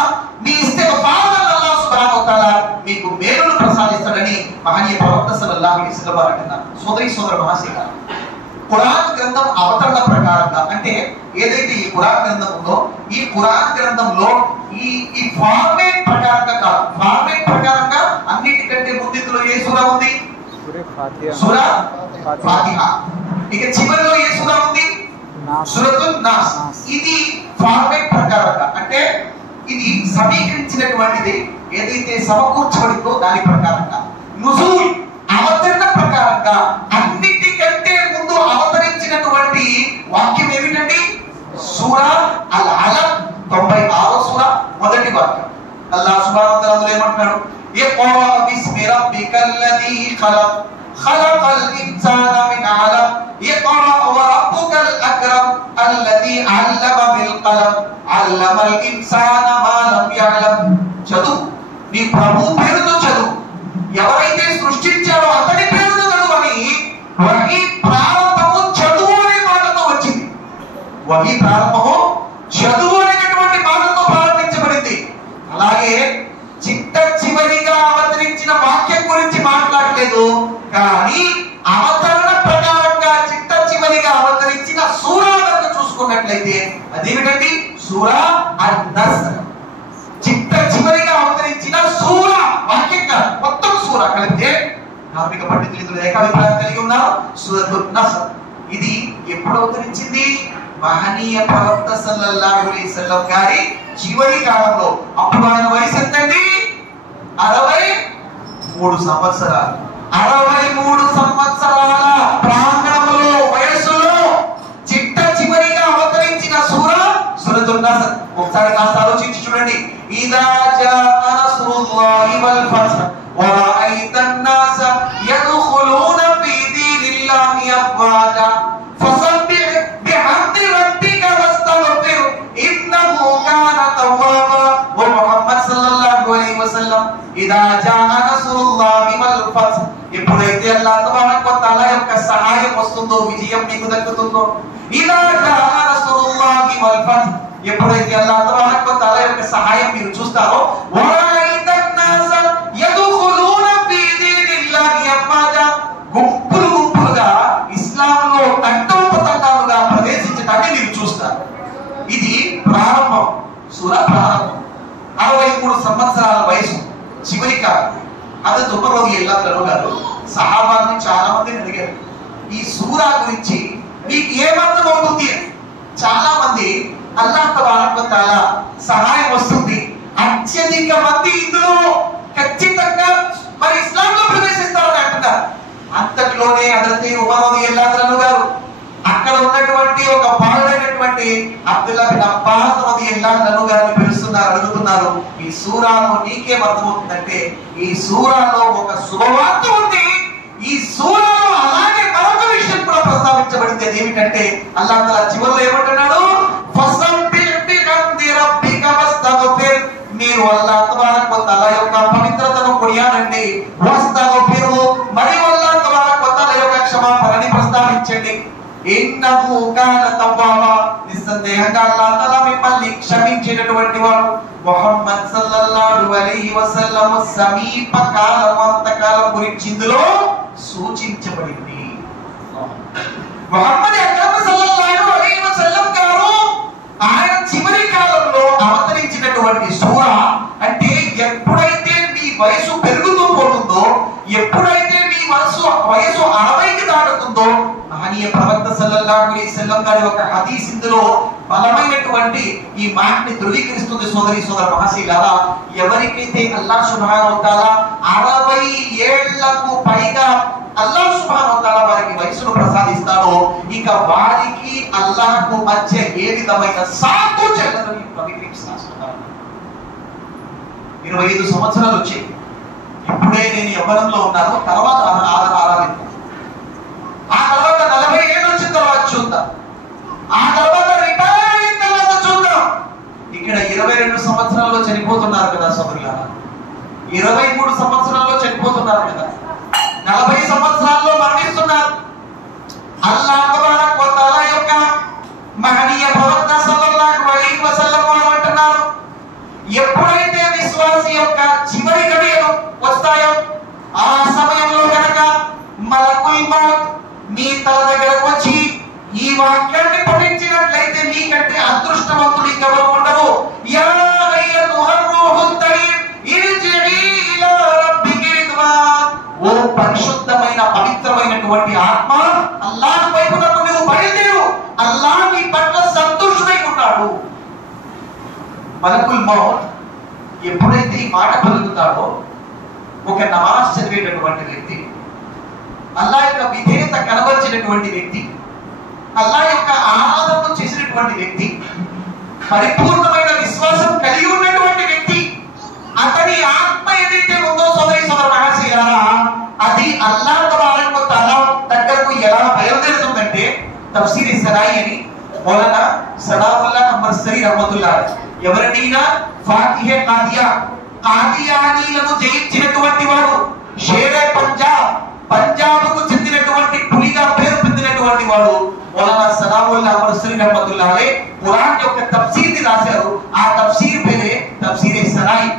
మీ ఇస్తిగ్ఫార్ వల్ల అల్లాహ్ సుబ్హానహు వ తఆలా మీకు మేలును ప్రసాదిస్తాడని మహనీయ ప్రవక్త సల్లల్లాహు అలైహి వసల్లం వారు అంటున్నారు. సోదర మహాశయులారా, ఖురాన్ గ్రంథం అవతరణ ప్రకారంగా అంటే ఏదైతే ఈ ఖురాన్ గ్రంథం ఉందో ఈ ఖురాన్ గ్రంథంలో ఈ ఫార్మేట్ ప్రకారంగా కాదు. ఫార్మేట్ ప్రకారంగా అన్నిటికంటే ముందు ఇందులో ఏ సూరా ఉంది? సూరా ఫాతిహా. ఇక చివరిలో ఏ సూరా ఉంది? సూరతున్ నాస్. ఇది ఫార్మేట్ ప్రకారంగా అంటే ఇది సమీకరించినటువంటిది ఏదైతే సమకూర్చబడిందో దాని ప్రకారంగా. నుజూల్ అవతరణ ప్రకారంగా అన్నిటికంటే ముందు అవతరించినటువంటి వాక్యం ఏమిటండి? సూరా అల్ అలక్ 96వ సూరా మొదటి వాక్యం. అల్లాహ్ సుబ్హానహు వ తఆలా ఏమంటున్నాడు? ఇఖ్రా బిస్మి రబ్బికల్లదీ ఖలక్ ఖలకల్ ఇన్సాన మిన్ అలక్ ఇఖ్రా వ రబ్బుకల్ అక్రమ్ అల్లదీ అల్లమ బిల్ కలం అల్లమల్ ఇన్సాన మా లం యఅలం. చదువు, నీ ప్రభువు పేరుతో చదువు, ఎవరైతే సృష్టించారో అతని పేరుతో చదువు అని వహీ ప్రారంభము చదువు అనే మాటతో వచ్చింది. వహీ ప్రారంభము చదువు అనేటువంటి మాటతో ప్రారంభించబడింది. అలాగే చిట్ట చివరిగా అవతరించిన వాక్యం గురించి మాట్లాడలేదు, కానీ అవతరణ ప్రకారంగా చిట్ట చివరిగా అవతరించిన సూరా కనుక చూసుకున్నట్లయితే అదేమిటండి? సూరా అన్-నస్ర్. చిట్ట చివరిగా అవతరించిన సూరా వాక్యంగా మొత్తం సూరా కలిపితే ధార్మిక పండితులు ఇందులో ఏకాభిప్రాయం కలిగి ఉన్నారు. సూరతున్ నస్ర్ ఇది ఎప్పుడు అవతరించింది? మహనీయ ప్రవక్త సల్లల్లాహు అలైహి వసల్లం గారి చివరి కాలంలో. అప్పుడు ఆయన వయసు ఎంతండి? 63 సంవత్సరాలు. 63 సంవత్సరాల ప్రాంగణంలో వయస్సులో చిట్ట చివరిగా అవతరించిన సూరా సూరతున్ నస్ర్. ఒకసారి కాస్త ఆలోచించి చూడండి. ఇదా జాఅ నస్రుల్లాహి వల్ ఫత్ వ రఅయ్తన్ నాస యద్ఖులూన ఫీ దీనిల్లాహి అఫ్వాజా ఫసబ్బిహ్ బిహమ్ది రబ్బిక వస్తగ్ఫిర్ ఇన్నహు కాన తవ్వాబా. ఓ ముహమ్మద్ సల్లల్లాహు అలైహి వసల్లం, ఇదా జాఅ నస్రుల్లాహి వల్ ఫత్, ఎప్పుడైతే అల్లాహ్ తబారక వ తఆలా యొక్క సహాయం వస్తుందో, విజయం మీకు దక్కుతుందో. ఇదా జాఅ నస్రుల్లాహి వల్ ఫత్, ఎప్పుడైతే అల్లాహ్ తబారక వ తఆలా యొక్క సహాయం మీరు చూస్తారో, వరఐతన్ నాస యద్ఖులూన ఫీ దీనిల్లాహి అఫ్వాజా, గుంపులు గుంపులుగా ఇస్లాంలో తండోపతండాలుగా ప్రవేశించడాన్ని మీరు చూస్తారు. ఇది ప్రారంభం, సూరా ప్రారంభం. 63 సంవత్సరాల వయసు, చివరి కాలం. హజరత్ ఉమర్ రలియల్లాహు అన్హు గారు సహాబాని చాలా మందిని అడిగారు, ఈ సూరా గురించి మీకు ఏమర్థం అవుతుంది అని. చాలా మంది అల్లాహ్ తబారక వ తఆలా సహాయం వస్తుంది, అత్యధిక మంది ఇందులో ఖచ్చితంగా మరి ఇస్లాంలో ప్రవేశిస్తారని అంటున్నారు. అంతట్లోనే హజరత్ ఉమర్ రలియల్లాహు అన్హు గారు అక్కడ ఉన్నటువంటి ఒక బాలుడైనటువంటి అబ్దుల్లా బిన్ అబ్బాస్ రలియల్లాహు అన్హు గారిని పిలుస్తున్నారు, అడుగుతున్నారు, ఈ సూరాలో నీకేం అర్థమవుతుందంటే ఈ సూరాలో ఒక శుభవార్త ఉంది, ఈ సూరాలో అలాగే మరొక విషయం కూడా ప్రస్తావించబడింది జరిగేది ఏమిటంటే అల్లాహ్ తఆలా చివరిలో ఏమంటున్నాడు, ఫసబ్బిహ్ బిహమ్ది రబ్బిక వస్తగ్ఫిర్, మీరు అల్లాహ్ తబారక వ తఆలా యొక్క పవిత్రతను కొనియాడండి, వస్తగ్ఫిర్, మరియు అల్లాహ్ తబారక వ తఆలా యొక్క క్షమాపణని ప్రస్తావించండి. ఇన్నహు కాన తవ్వాబా, నిస్సందేహంగా అల్లాహ్ తఆలా మిమ్మల్ని క్షమించేటటువంటి వాడు. ముహమ్మద్ సల్లల్లాహు అలైహి వసల్లం సమీప కాలం అంతకాలం గురించి ఇందులో సూచించబడింది. ముహమ్మద్ అక్రమ్ సల్లల్లాహు అలైహి వసల్లం గారు ఆయన చివరి కాలంలో అవతరించినటువంటి సూరా, అంటే ఎప్పుడైతే మీ వయసు పెరుగుతూ పోతుందో, ఎప్పుడైతే మీ వయసు 60కి దాటుతుందో, మహనీయ ప్రవక్త సల్లల్లాహు అలైహి వసల్లం గారి ఒక హదీస్ ఇందులో బలమైనటువంటి ఈ మాటని ధృవీకరిస్తుంది. సోదరి సోదర మహాశీలారా, ఎవరికైతే అల్లాహ్ సుబ్హానహు వ తఆలా 60 ఏళ్లకు పైగా అల్లాహ్ సుబ్హానహు వ తఆలా వారికి వయసును ప్రసాదిస్తాడో, ఇక వారికి అల్లాహ్కు మధ్య ఏ విధమైన సాకు చెల్లదని ప్రవక్తిస్తున్నారు. 25 సంవత్సరాలు వచ్చాయి, ఇప్పుడే నేను యవ్వనంలో ఉన్నాను, తర్వాత ఆరాధిస్తాను. ఆ తర్వాత 40 ఏళ్ళు వచ్చిన తర్వాత చూద్దాం, ఆ తర్వాత రిటైర్ అయిన తర్వాత చూద్దాం. ఇక్కడ 22 సంవత్సరాల్లో చనిపోతున్నారు కదా సోదరులారా, 23 సంవత్సరాల్లో చనిపోతున్నారు కదా, 40 సంవత్సరాల్లో మరణిస్తున్నారు. అల్లాహ్ తబారక వ తఆలా యొక్క మహనీయ ప్రవక్త సల్లల్లాహు అలైహి వసల్లం వారు అంటున్నారు, ఎప్పుడైతే విశ్వాసి యొక్క చివరి గడియలు వస్తాయో ఆ సమయంలో కనుక మలకుల్ మౌత్ మీ తల దగ్గరకు వచ్చి ఈ వాక్యాన్ని పఠించినట్లయితే మీకంటే అదృష్టవంతుడు ఇంకెవరు ఉండరు. యా అయ్యతుహర్ రూహుత్ తయ్యిబ్ ఇర్జిఇ ఇలా రబ్బికి రిద్వాన్, ఓ పరిశుద్ధమైన పవిత్రమైనటువంటి ఆత్మ, అల్లాహ్ వైపునకు నువ్వు బయలుదేరు, అల్లాహ్ నీ పట్ల సంతోషమై ఉన్నాడు. మలకుల్ మౌత్ ఎప్పుడైతే ఈ మాట పలుకుతాడో, ఒక నమాజ్ చదివేటటువంటి వ్యక్తి, అల్లాహ్ యొక్క విధేయత కనబరిచినటువంటి వ్యక్తి, అల్లాహ్ యొక్క ఆరాధనను చేసినటువంటి వ్యక్తి, పరిపూర్ణమైన విశ్వాసం కలిగి ఉన్నటువంటి వ్యక్తి, అతని ఆత్మ ఏదైతే ఉందో సోదరి సోదర మహాశీలారా, అది అల్లాహ్ తబారక వ తఆలా దగ్గరకు ఎలా బయలుదేరుతుందంటే, తఫ్సీర్ సరాయి అని మౌలానా సదావుల్లాహ్ అమర్సరీ రహమతుల్లాహ్ ఎవరినైనా ఫాతిహే కాదియానీలను జయించినటువంటి వాడు, షేరే పంజాబ్కు చెందినటువంటి పులిగా పేరు పొందినటువంటి వాడు మౌలానా సదావుల్లాహ్ అమర్సరీ రహమతుల్లాహ్ ఖురాన్ యొక్క తఫ్సీర్ రాశారు. ఆ తఫ్సీర్ పేరే తఫ్సీర్ సరాయి.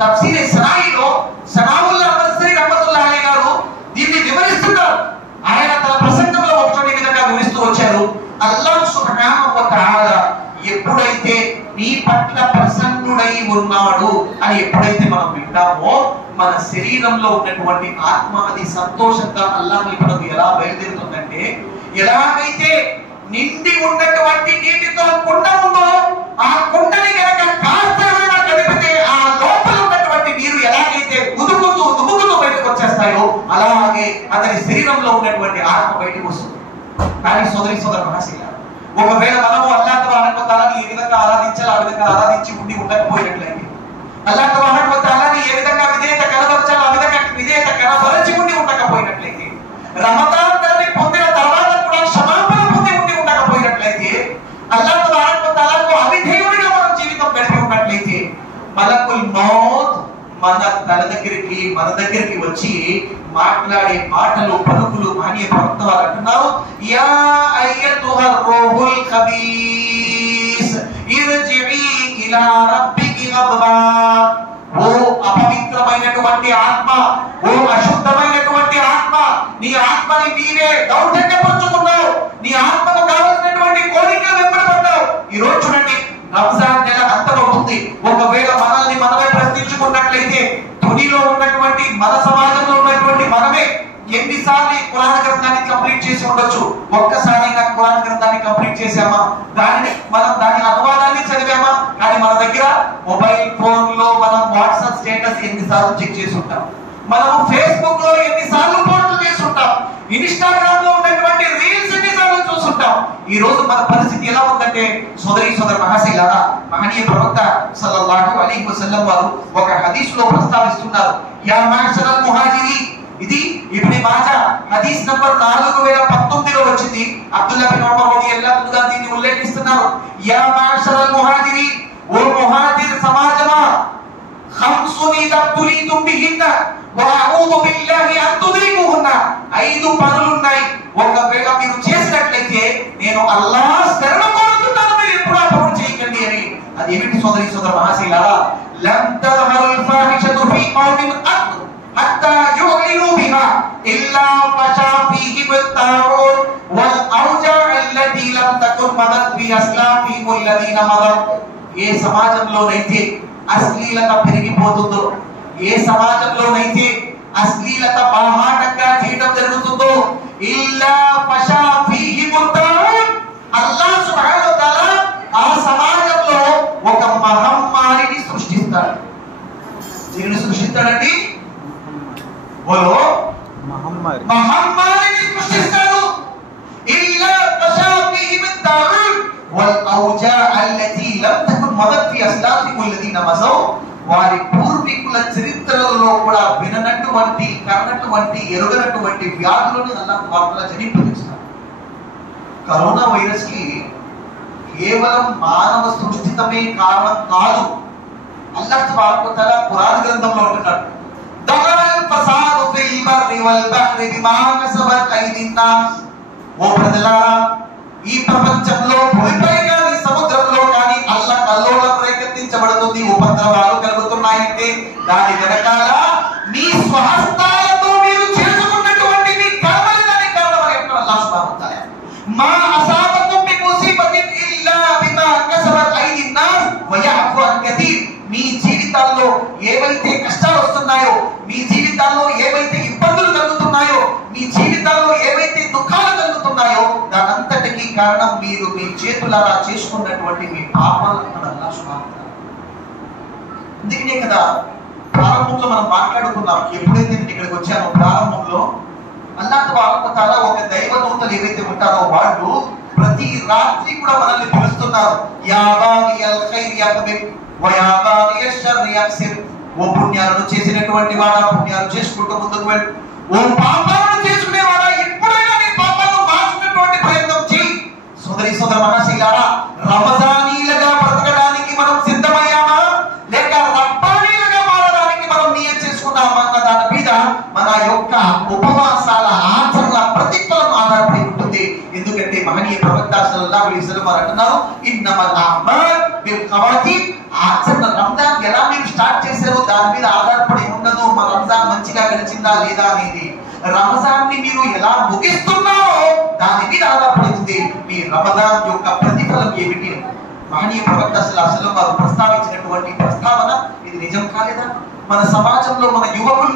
తఫ్సీర్ సరాయిలో సదావుల్లాహ్ అమర్సరీ రహమతుల్లాహ్ గారు దీన్ని వివరిస్తున్నారు. ఆయన తన ప్రసంగంలో ఒకటి విధంగా వివరిస్తూ వచ్చారు, అల్లాహ్ సుబ్హానహు వ తఆలా ఎప్పుడైతే నీ పట్ల ప్రసన్నుడై ఉన్నాడు అని ఎప్పుడైతే మనం వింటామో, మన శరీరంలో ఉన్నటువంటి ఆత్మ అది సంతోషంగా అల్లాహ్ వైపునకు ఎలా బయలుదేరుతుందంటే, ఎలాగైతే నిండి ఉన్నటువంటి నీటితో కుండ ఉందో, ఆ కుండని కనుక కాస్త కలిపితే ఆ లోపల ఉన్నటువంటి నీరు ఎలాగైతే ఉదుకుతూ బయటకు వచ్చేస్తాయో, అలాగే అతని శరీరంలో ఉన్నటువంటి ఆత్మ బయటకు వస్తుంది. కానీ సోదరి సోదర మహాశీలారా, ఒకవేళ మనము అల్లాహ్ తబారక వ తఆలాని ఏ విధంగా ఆరాధించాలో ఆ విధంగా ఆరాధించి ఉండకపోయినట్లయితే, అల్లాహ్ తబారక వ తఆలాని ఏ విధంగా విధేయత కనబరచాలో ఆ విధంగా విధేయత కనబరచి ఉండకపోయినట్లయితే, రమదాన్ నెలని పొందిన తర్వాత కూడా క్షమాపణ పొంది ఉండకపోయినట్లయితే, అల్లాహ్ తబారక వ తఆలాకు అవిధేయుడిగా మనం జీవితం గడిపి ఉన్నట్లయితే, మలకుల్ మౌత్ మన దగ్గరికి వచ్చి మాట్లాడే మాటలు పలుకులు మహనీయ ప్రవక్త వారు అంటున్నారు, యా అయ్యతుహర్ రూహుల్ ఖబీస్ ఇర్జిఇ ఇలా రబ్బికి గద్బా, ఓ అపవిత్రమైనటువంటి ఆత్మ, ఓ అశుద్ధమైనటువంటి ఆత్మ, నీ ఆత్మని నీవే దౌర్జన్యపరుచుకున్నావు, నీ ఆత్మకు కావలసినటువంటి కోరికలు వెంబడబడ్డావు. ఈ రోజు చూడండి, రంజాన్ నెల అంతమవుతుంది. ఒకవేళ మనల్ని మనమే ప్రశ్నించుకున్నట్లయితే, తునిలో ఉన్నటువంటి మన సమాజంలో ఉన్నటువంటి మనమే ఎన్నిసార్లు ఖురాన్ గ్రంథాన్ని కంప్లీట్ చేసి ఉండొచ్చు? ఒక్కసారి ఖురాన్ గ్రంథాన్ని కంప్లీట్ చేసామా? దాని అనువాదాన్ని చదివామా? కానీ మన దగ్గర మొబైల్ ఫోన్ లో మనం వాట్సాప్ స్టేటస్ ఎన్నిసార్లు చెక్ చేసి ఉంటాం, మనము ఫేస్బుక్ లో ఎన్నిసార్లు పోస్టులు చేసి ఉంటాం, ఇన్స్టాగ్రామ్ లో ఉన్నటువంటి రీల్స్ ఎన్నిసార్లు చూస్తుంటాం. ఈ రోజు మన పరిస్థితి ఎలా ఉందంటే, సోదరి సోదర మహాశీలారా, మహనీయ ప్రవక్త సల్లల్లాహు అలైహి వసల్లం వారు ఒక హదీస్ లో ప్రస్తావిస్తున్నారు, యా మాషరల్ ముహాజిరి ఇది ఇబ్న్ మాజా హదీస్ నంబర్ 4019లో వచ్చింది. అబ్దుల్లా బిన్ ఉమర్ రలియల్లాహు అన్హు దీన్ని ఉల్లేఖిస్తున్నారు. యా మాషరల్ ముహాజిరీన్, ఓ ముహాజిర్ సమాజమా, ఖమ్సుని తబ్తులీతుం బిహిన్న వా అఊదు బిల్లాహి అన్ తుద్రికుహున్న. 5 పనులున్నాయి, ఒకవేళ మీరు చేసినట్లయితే నేను అల్లాహ్ శరణు కోరుతున్నాను, మీరు ఎప్పుడు ఆ పనులు చేయకండి అని. అది ఏమిటి సోదరి సోదర మహాశైలారా? లం తదహరుల్ ఫాహిషతు ఫీ కౌమిన్ హత్తా యులిను బిహా ఇల్లా ఫషా ఫీహి బిత్తారూన్ వల్ ఔజా అల్లతీ లం తకున్ మదత్ ఫీ అస్లాఫిహిమ్ అల్లదీన మదత్. ఏ సమాజంలోనైతే అశ్లీలత పెరిగిపోతుందో, ఏ సమాజంలోనైతే అశ్లీలత బాహాటంగా చేయడం జరుగుతుందో, ఇల్లా ఫషా ఫీహి బిత్తారూన్, అల్లాహ్ సుబ్హానహు వ తఆలా ఆ సమాజంలో ఒక మహమ్మారిని సృష్టిస్తాడు. దీనిని సృష్టిస్తాడండి, బోలో మహమ్మారిని సృష్టిస్తాడు. ఇల్లా ఫషా ఫీహి బిత్తారూన్ వల్ ఔజా అల్లతీ లం తకున్ మదత్ ఫీ అస్లాఫిహిమ్ అల్లదీన మజౌ. వారి పూర్వీకుల చరిత్రలలో కూడా విననటువంటి, కననటువంటి, ఎరుగనటువంటి వ్యాధులను అల్లాహ్ వార్తల జనింపజేస్తారు. కరోనా వైరస్ కి కేవలం మానవ సృష్టితమే కారణం కాదు. అల్లాహ్ తబారక వ తఆలా ఖురాన్ గ్రంథంలో అంటున్నాడు, దహరల్ ఫసాదు ఫిల్ బర్రి వల్ బహ్రి బిమా కసబత్ ఐదిన్ నాస్. ఓ ప్రజలారా, ఈ ప్రపంచంలో భూమిపై గాని సముద్రంలో గాని అల్లకల్లోలం రేకెత్తించబడుతుంది, ఉపద్రవాలు కలుగుతున్నాయంటే దాని వెనకాల మీ స్వహస్తాలతో మీరు చేసుకున్నటువంటి మీ కర్మలు దాని కారణమని అంటాడు అల్లాహ్ సుబ్హానహు వ తఆలా. మా అసాబకుం బి ముసీబతిన్ ఇల్లా బిమా కసబత్ ఐదిన్ నాస్ వ యఅఫు అన్ కతీర్. మీ జీవితాల్లో ఏవైతే కష్టాలు వస్తున్నాయో, మీ జీవితాల్లో ఏవైతే ఇబ్బందులు కలుగుతున్నాయో, మీ జీవితాల్లో ఏవైతే దుఃఖాలు కలుగుతున్నాయో దానంతటికీ కారణం మీరు మీ చేతులారా చేసుకున్నటువంటి మీ పాపాలు అన్నాడు అల్లాహ్ సుబ్హానహు వ తఆలా. అందుకనే కదా ప్రారంభంలో మనం మాట్లాడుకున్నాం, ఎప్పుడైతే నేను ఇక్కడికి వచ్చానో ప్రారంభంలో అల్లాహ్ తబారక వ తఆలా ఒక దైవదూతలు ఏవైతే ఉంటారో వాళ్ళు ప్రతి రాత్రి కూడా మనల్ని పిలుస్తున్నారు. యా బాగియల్ ఖైర్ యక్బిర్ వ యా బాగియష్ షర్ర్ యక్సిర్. ఓ పుణ్యాలను చేసినటువంటి వాడా, పుణ్యాలు చేసుకుంటూ ముందుకు వెళ్ళు. ఓ పాపాలను చేసుకునేవాడా, ఎప్పుడైనా నీ పాపాలను మార్చుకునేటువంటి ప్రయత్నం చేయి. సోదరి సోదర మహాశైలారా, రమజానీలుగా బ్రతకడానికి మనం సిద్ధమయ్యామా, లేక రబ్బానీలుగా మారడానికి మనం నియత చేసుకున్నామా అన్న దాని మీద మన యొక్క ఉపవాసాల ఆచరణ ప్రతిఫలం ఆధారపడి ఉంటుంది. ఎందుకంటే మహనీయ ప్రవక్త సల్లల్లాహు అలైహి వసల్లం వారు అంటున్నారు, ఇన్నమల్ అమాల్ బిల్ ఖవాతీమ్. ఆచరణ రంజాన్ ఎలా మీరు స్టార్ట్ చేశారో దాని మీద ఆధారపడి ఉండదు మన రంజాన్ మంచిగా గడిచిందా లేదా అనేది. రమజాన్ ని మీరు ఎలా ముగిస్తున్నారో దాని మీద ఆధారపడి ఉంది మీ రమజాన్ యొక్క ప్రతిఫలం ఏమిటి. మహనీయ ప్రవక్త సల్లల్లాహు అలైహి వసల్లం వారు ప్రస్తావించినటువంటి ప్రస్తావన ఇది నిజం కాలేదా? మన సమాజంలో మన యువకులు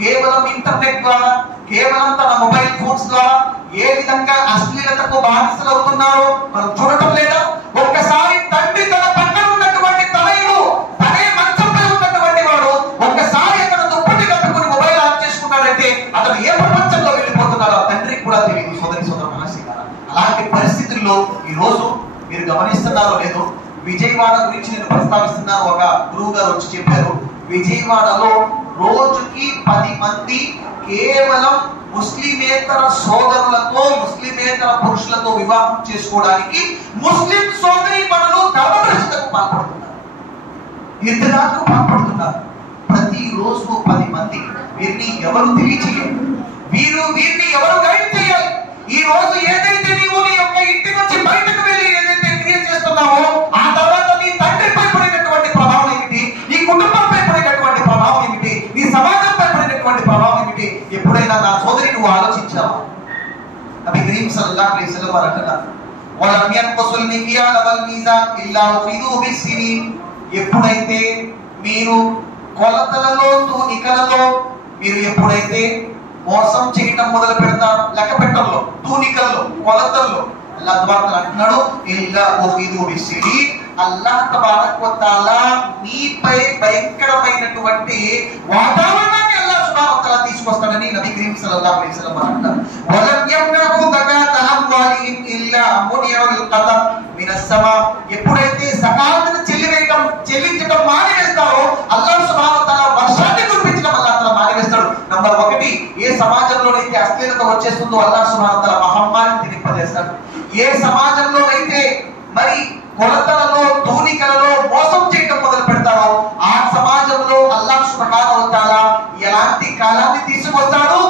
కేవలం ఇంటర్నెట్ ద్వారా, కేవలం తన మొబైల్ ఫోన్స్ ద్వారా ఏ విధంగా అశ్లీలతకు బానిసలు అవుతున్నారో మనం చూడటం లేదా? ఒక్కసారి తండ్రి తన పక్కన ఉన్నటువంటి తనయుడు తనే మంచంపై ఉన్నటువంటి వాడు ఒక్కసారి అతను దుప్పటి కట్టుకుని మొబైల్ ఆన్ చేసుకున్నాడంటే అతను ఏ ప్రపంచంలో వెళ్ళిపోతున్నాడో తండ్రికి కూడా తెలియదు. సోదరి సోదర మహాశైలారా, అలాంటి పరిస్థితుల్లో ఈ రోజు మీరు గమనిస్తున్నారో లేదో, విజయవాడ గురించి నేను ప్రస్తావిస్తున్నాను. ఒక గురువు గారు వచ్చి చెప్పారు, విజయవాడలో రోజుకి 10 మంది కేవలం ముస్లిమేతర సోదరులతో, ముస్లిమేతర పురుషులతో వివాహం చేసుకోవడానికి ముస్లిం సోదరి మనులు ధర్మభ్రష్టకు పాల్పడుతున్నారు, నిర్దరాకు పాల్పడుతున్నారు. ప్రతిరోజు 10 మంది. వీరిని ఎవరు తెలియచేయాలి? వీరిని ఎవరు గైడ్ చేయాలి? ఈ రోజు ఏదైతే నీవు నీ యొక్క ఇంటి నుంచి బయటకు వెళ్ళి ఏదైతే క్రియేట్ చేస్తున్నావో ఆ తర్వాత నీ తండ్రిపై పడినటువంటి ప్రభావం ఏమిటి, నీ కుటుంబంపై పడినటువంటి ప్రభావం ఏమిటి, నీ సమాజంపై పడినటువంటి ప్రభావం ఏమిటి? ఎప్పుడైనా నా సోదరి నువ్వు ఆలోచించావా? నబీ కరీం సల్లల్లాహు అలైహి వసల్లం వారు అంటున్నారు, వలం యన్ఖుసుల్ మిక్యాల వల్ మీజాన్ ఇల్లా ఉఫిదు బిస్సినీన్. ఎప్పుడైతే మీరు కొలతలలో, తూనికలలో మీరు ఎప్పుడైతే మోసం చేయడం మొదలు పెడతారు, లెక్క పెట్టడంలో, తూనికల్లో, కొలతల్లో, అల్లాహ్ తబారక అంటున్నాడు, ఇల్లా ఉఫిదు బిస్సినీన్. అల్లాహ్ తబారక వ తఆలా నీపై భయంకరమైనటువంటి వాతావరణాన్ని అల్లాహ్ సుబ్హానహు వ తఆలా తీసుకొస్తాడని నబీ కరీం సల్లల్లాహు అలైహి వసల్లం అంటారు. వలం యమ్నఉ జకాత అమ్వాలిహిం ఇల్లా మునియల్ ఖదర్ మినస్ సమా. ఎప్పుడైతే జకాతును చెల్లించడం మానేస్తారో అల్లాహ్ సుబ్హానహు వ తఆలా వర్షాన్ని కురిపించడం అల్లాహ్ తఆలా మానేస్తాడు. నంబర్ 1 ఏ వచ్చేస్తుందో అల్లాహ్ సుబ్హానహు వ తఆలా మహమ్మారిని తినింపజేస్తాడు. ఏ సమాజంలో అయితే మరి కొలతలలో తూనికలలో మోసం చేయడం మొదలు పెడతారో ఆ సమాజంలో అల్లాహ్ సుబ్హానహు వ తఆలా ఎలాంటి కాలాన్ని తీసుకొస్తాడు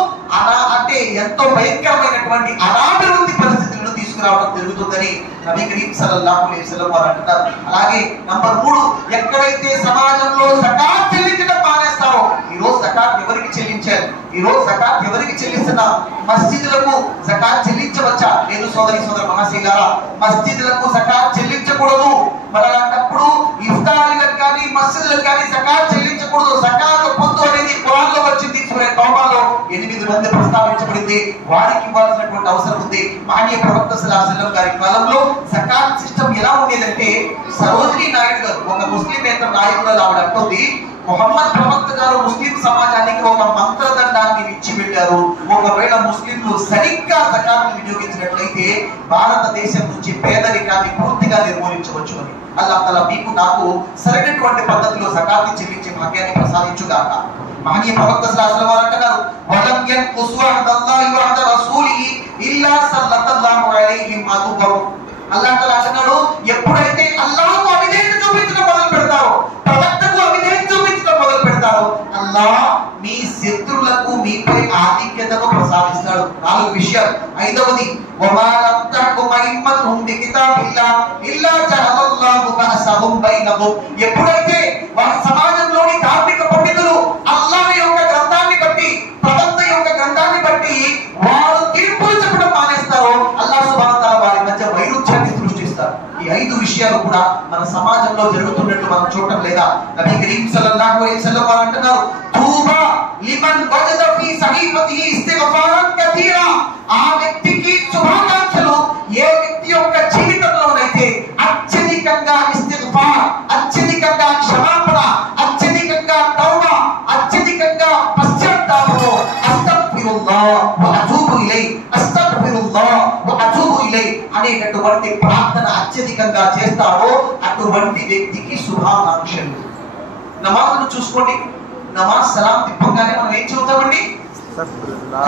అంటే ఎంతో భయంకరమైనటువంటి అనాభివృద్ధి పరిస్థితులను తీసుకురావడం జరుగుతుందని నబీ కరీం సల్లల్లాహు అలైహి వసల్లం వారు అంటున్నారు. అలాగే నంబర్ 3, ఎక్కడైతే సమాజంలో జకాత్ చెల్లించడం మానేస్తారో, ఈ రోజు జకాత్ ఎవరికి చెల్లించారు? ఈ రోజు జకాత్ ఎవరికి చెల్లిస్తున్నారు? మస్జిదులకు జకాత్ చెల్లించవచ్చా? లేదు సోదరి మహాశైలారా, మస్జిదులకు జకాత్ చెల్లించకూడదు. మరి అలాంటప్పుడు ఇఫ్తారీలకు కానీ మస్జిదులకు కానీ జకాత్ చెల్లించకూడదు. జకాత్ పొందు అనేది ఖురాన్లో వచ్చింది. సూరా తౌబాలో 8 మంది ప్రస్తావించబడింది. వారికి ఇవ్వాల్సినటువంటి అవసరం ఉంది. మహనీయ ప్రవక్త సల్లల్లాహు అలైహి వసల్లం గారి కాలంలో జకాత్ సిస్టమ్ ఎలా ఉండేదంటే, సరోజినీ నాయుడు గారు ఒక ముస్లిమేతర నాయకురాలు ఆవిడ అంటుంది, ముహమ్మద్ ప్రవక్త గారు ముస్లిం సమాజానికి ఒక మంత్రదండాన్ని ఇచ్చి వెళ్ళారు. ఒకవేళ ముస్లింలు సరిగ్గా జకాత్ని వినియోగించినట్లయితే భారతదేశం నుంచి పేదరికాన్ని పూర్తిగా నిర్మూలించవచ్చు అని. అల్లాహ్ తఆలా మీకు నాకు సరైనటువంటి పద్ధతిలో జకాత్ని చెల్లించే భాగ్యాన్ని ప్రసాదించుగాక. మహనీయ ప్రవక్త సల్లల్లాహు అలైహి వసల్లం అంటున్నారు, వలం యన్కుసు అహదల్లాహి వ అహద రసూలిహి ఇల్లా సల్లల్లాహు అలైహి మదుబరు. అల్లాహ్ తఆలా అంటున్నాడు, ఎప్పుడైతే అల్లాహ్కు అవిధేయత చూపించడం మొదలు పెడతారో, ప్రవక్తకు అవిధేయత చూపించడం మొదలు పెడతారో, అల్లాహ్ మీ శత్రువులకు మీపై ఆధిక్యతను ప్రసాదిస్తాడు. 4 విషయాలు. 5వది, వమా లం తహకుమ ఇమ్మతుహుం బికితాబిల్లాహ్ ఇల్లా జఅలల్లాహు బఅసహుం బైనహుం. ఎప్పుడైతే వారి సమాజంలోని ధార్మిక పండితులు అల్లాహ్ యొక్క గ్రంథాన్ని బట్టి, ప్రవక్త యొక్క గ్రంథాన్ని బట్టి వారు తీర్పులు చెప్పడం మానేస్తారో, అల్లాహ్ సుబ్హానహు వ తఆలా వారి మధ్య వైరుధ్యాన్ని సృష్టిస్తారు. ఈ 5 విషయాలు కూడా మన సమాజంలో జరుగుతున్నట్టు మనం చూడటం లేదా? నబీ కరీం సల్లల్లాహు అలైహి వసల్లం వారు అంటున్నారు, తూబా లిమన్ వజద ఫీ సహీఫతిహి ఇస్తిగ్ఫారన్ కతీరా. ఆ వ్యక్తికి శుభాకాంక్షలు. ఏ వ్యక్తి యొక్క జీవితంలోనైతే అత్యధికంగా ఇస్తిగ్ఫార్, అత్యధికంగా క్షమాపణ, అత్యధికంగా తౌబా, అత్యధికంగా పశ్చాత్తాపము, అస్తగ్ఫిరుల్లాహ్ వ అతూబు ఇలై, అస్తగ్ఫిరుల్లాహ్ వ అతూబు ఇలై అనేటటువంటి ప్రార్థన అత్యధికంగా చేస్తారో అటువంటి వ్యక్తికి శుభాకాంక్షలు. నమాజ్ను చూసుకోండి. నమాజ్ సలాం తిప్పగానే మనం ఏం చదువుతామండి?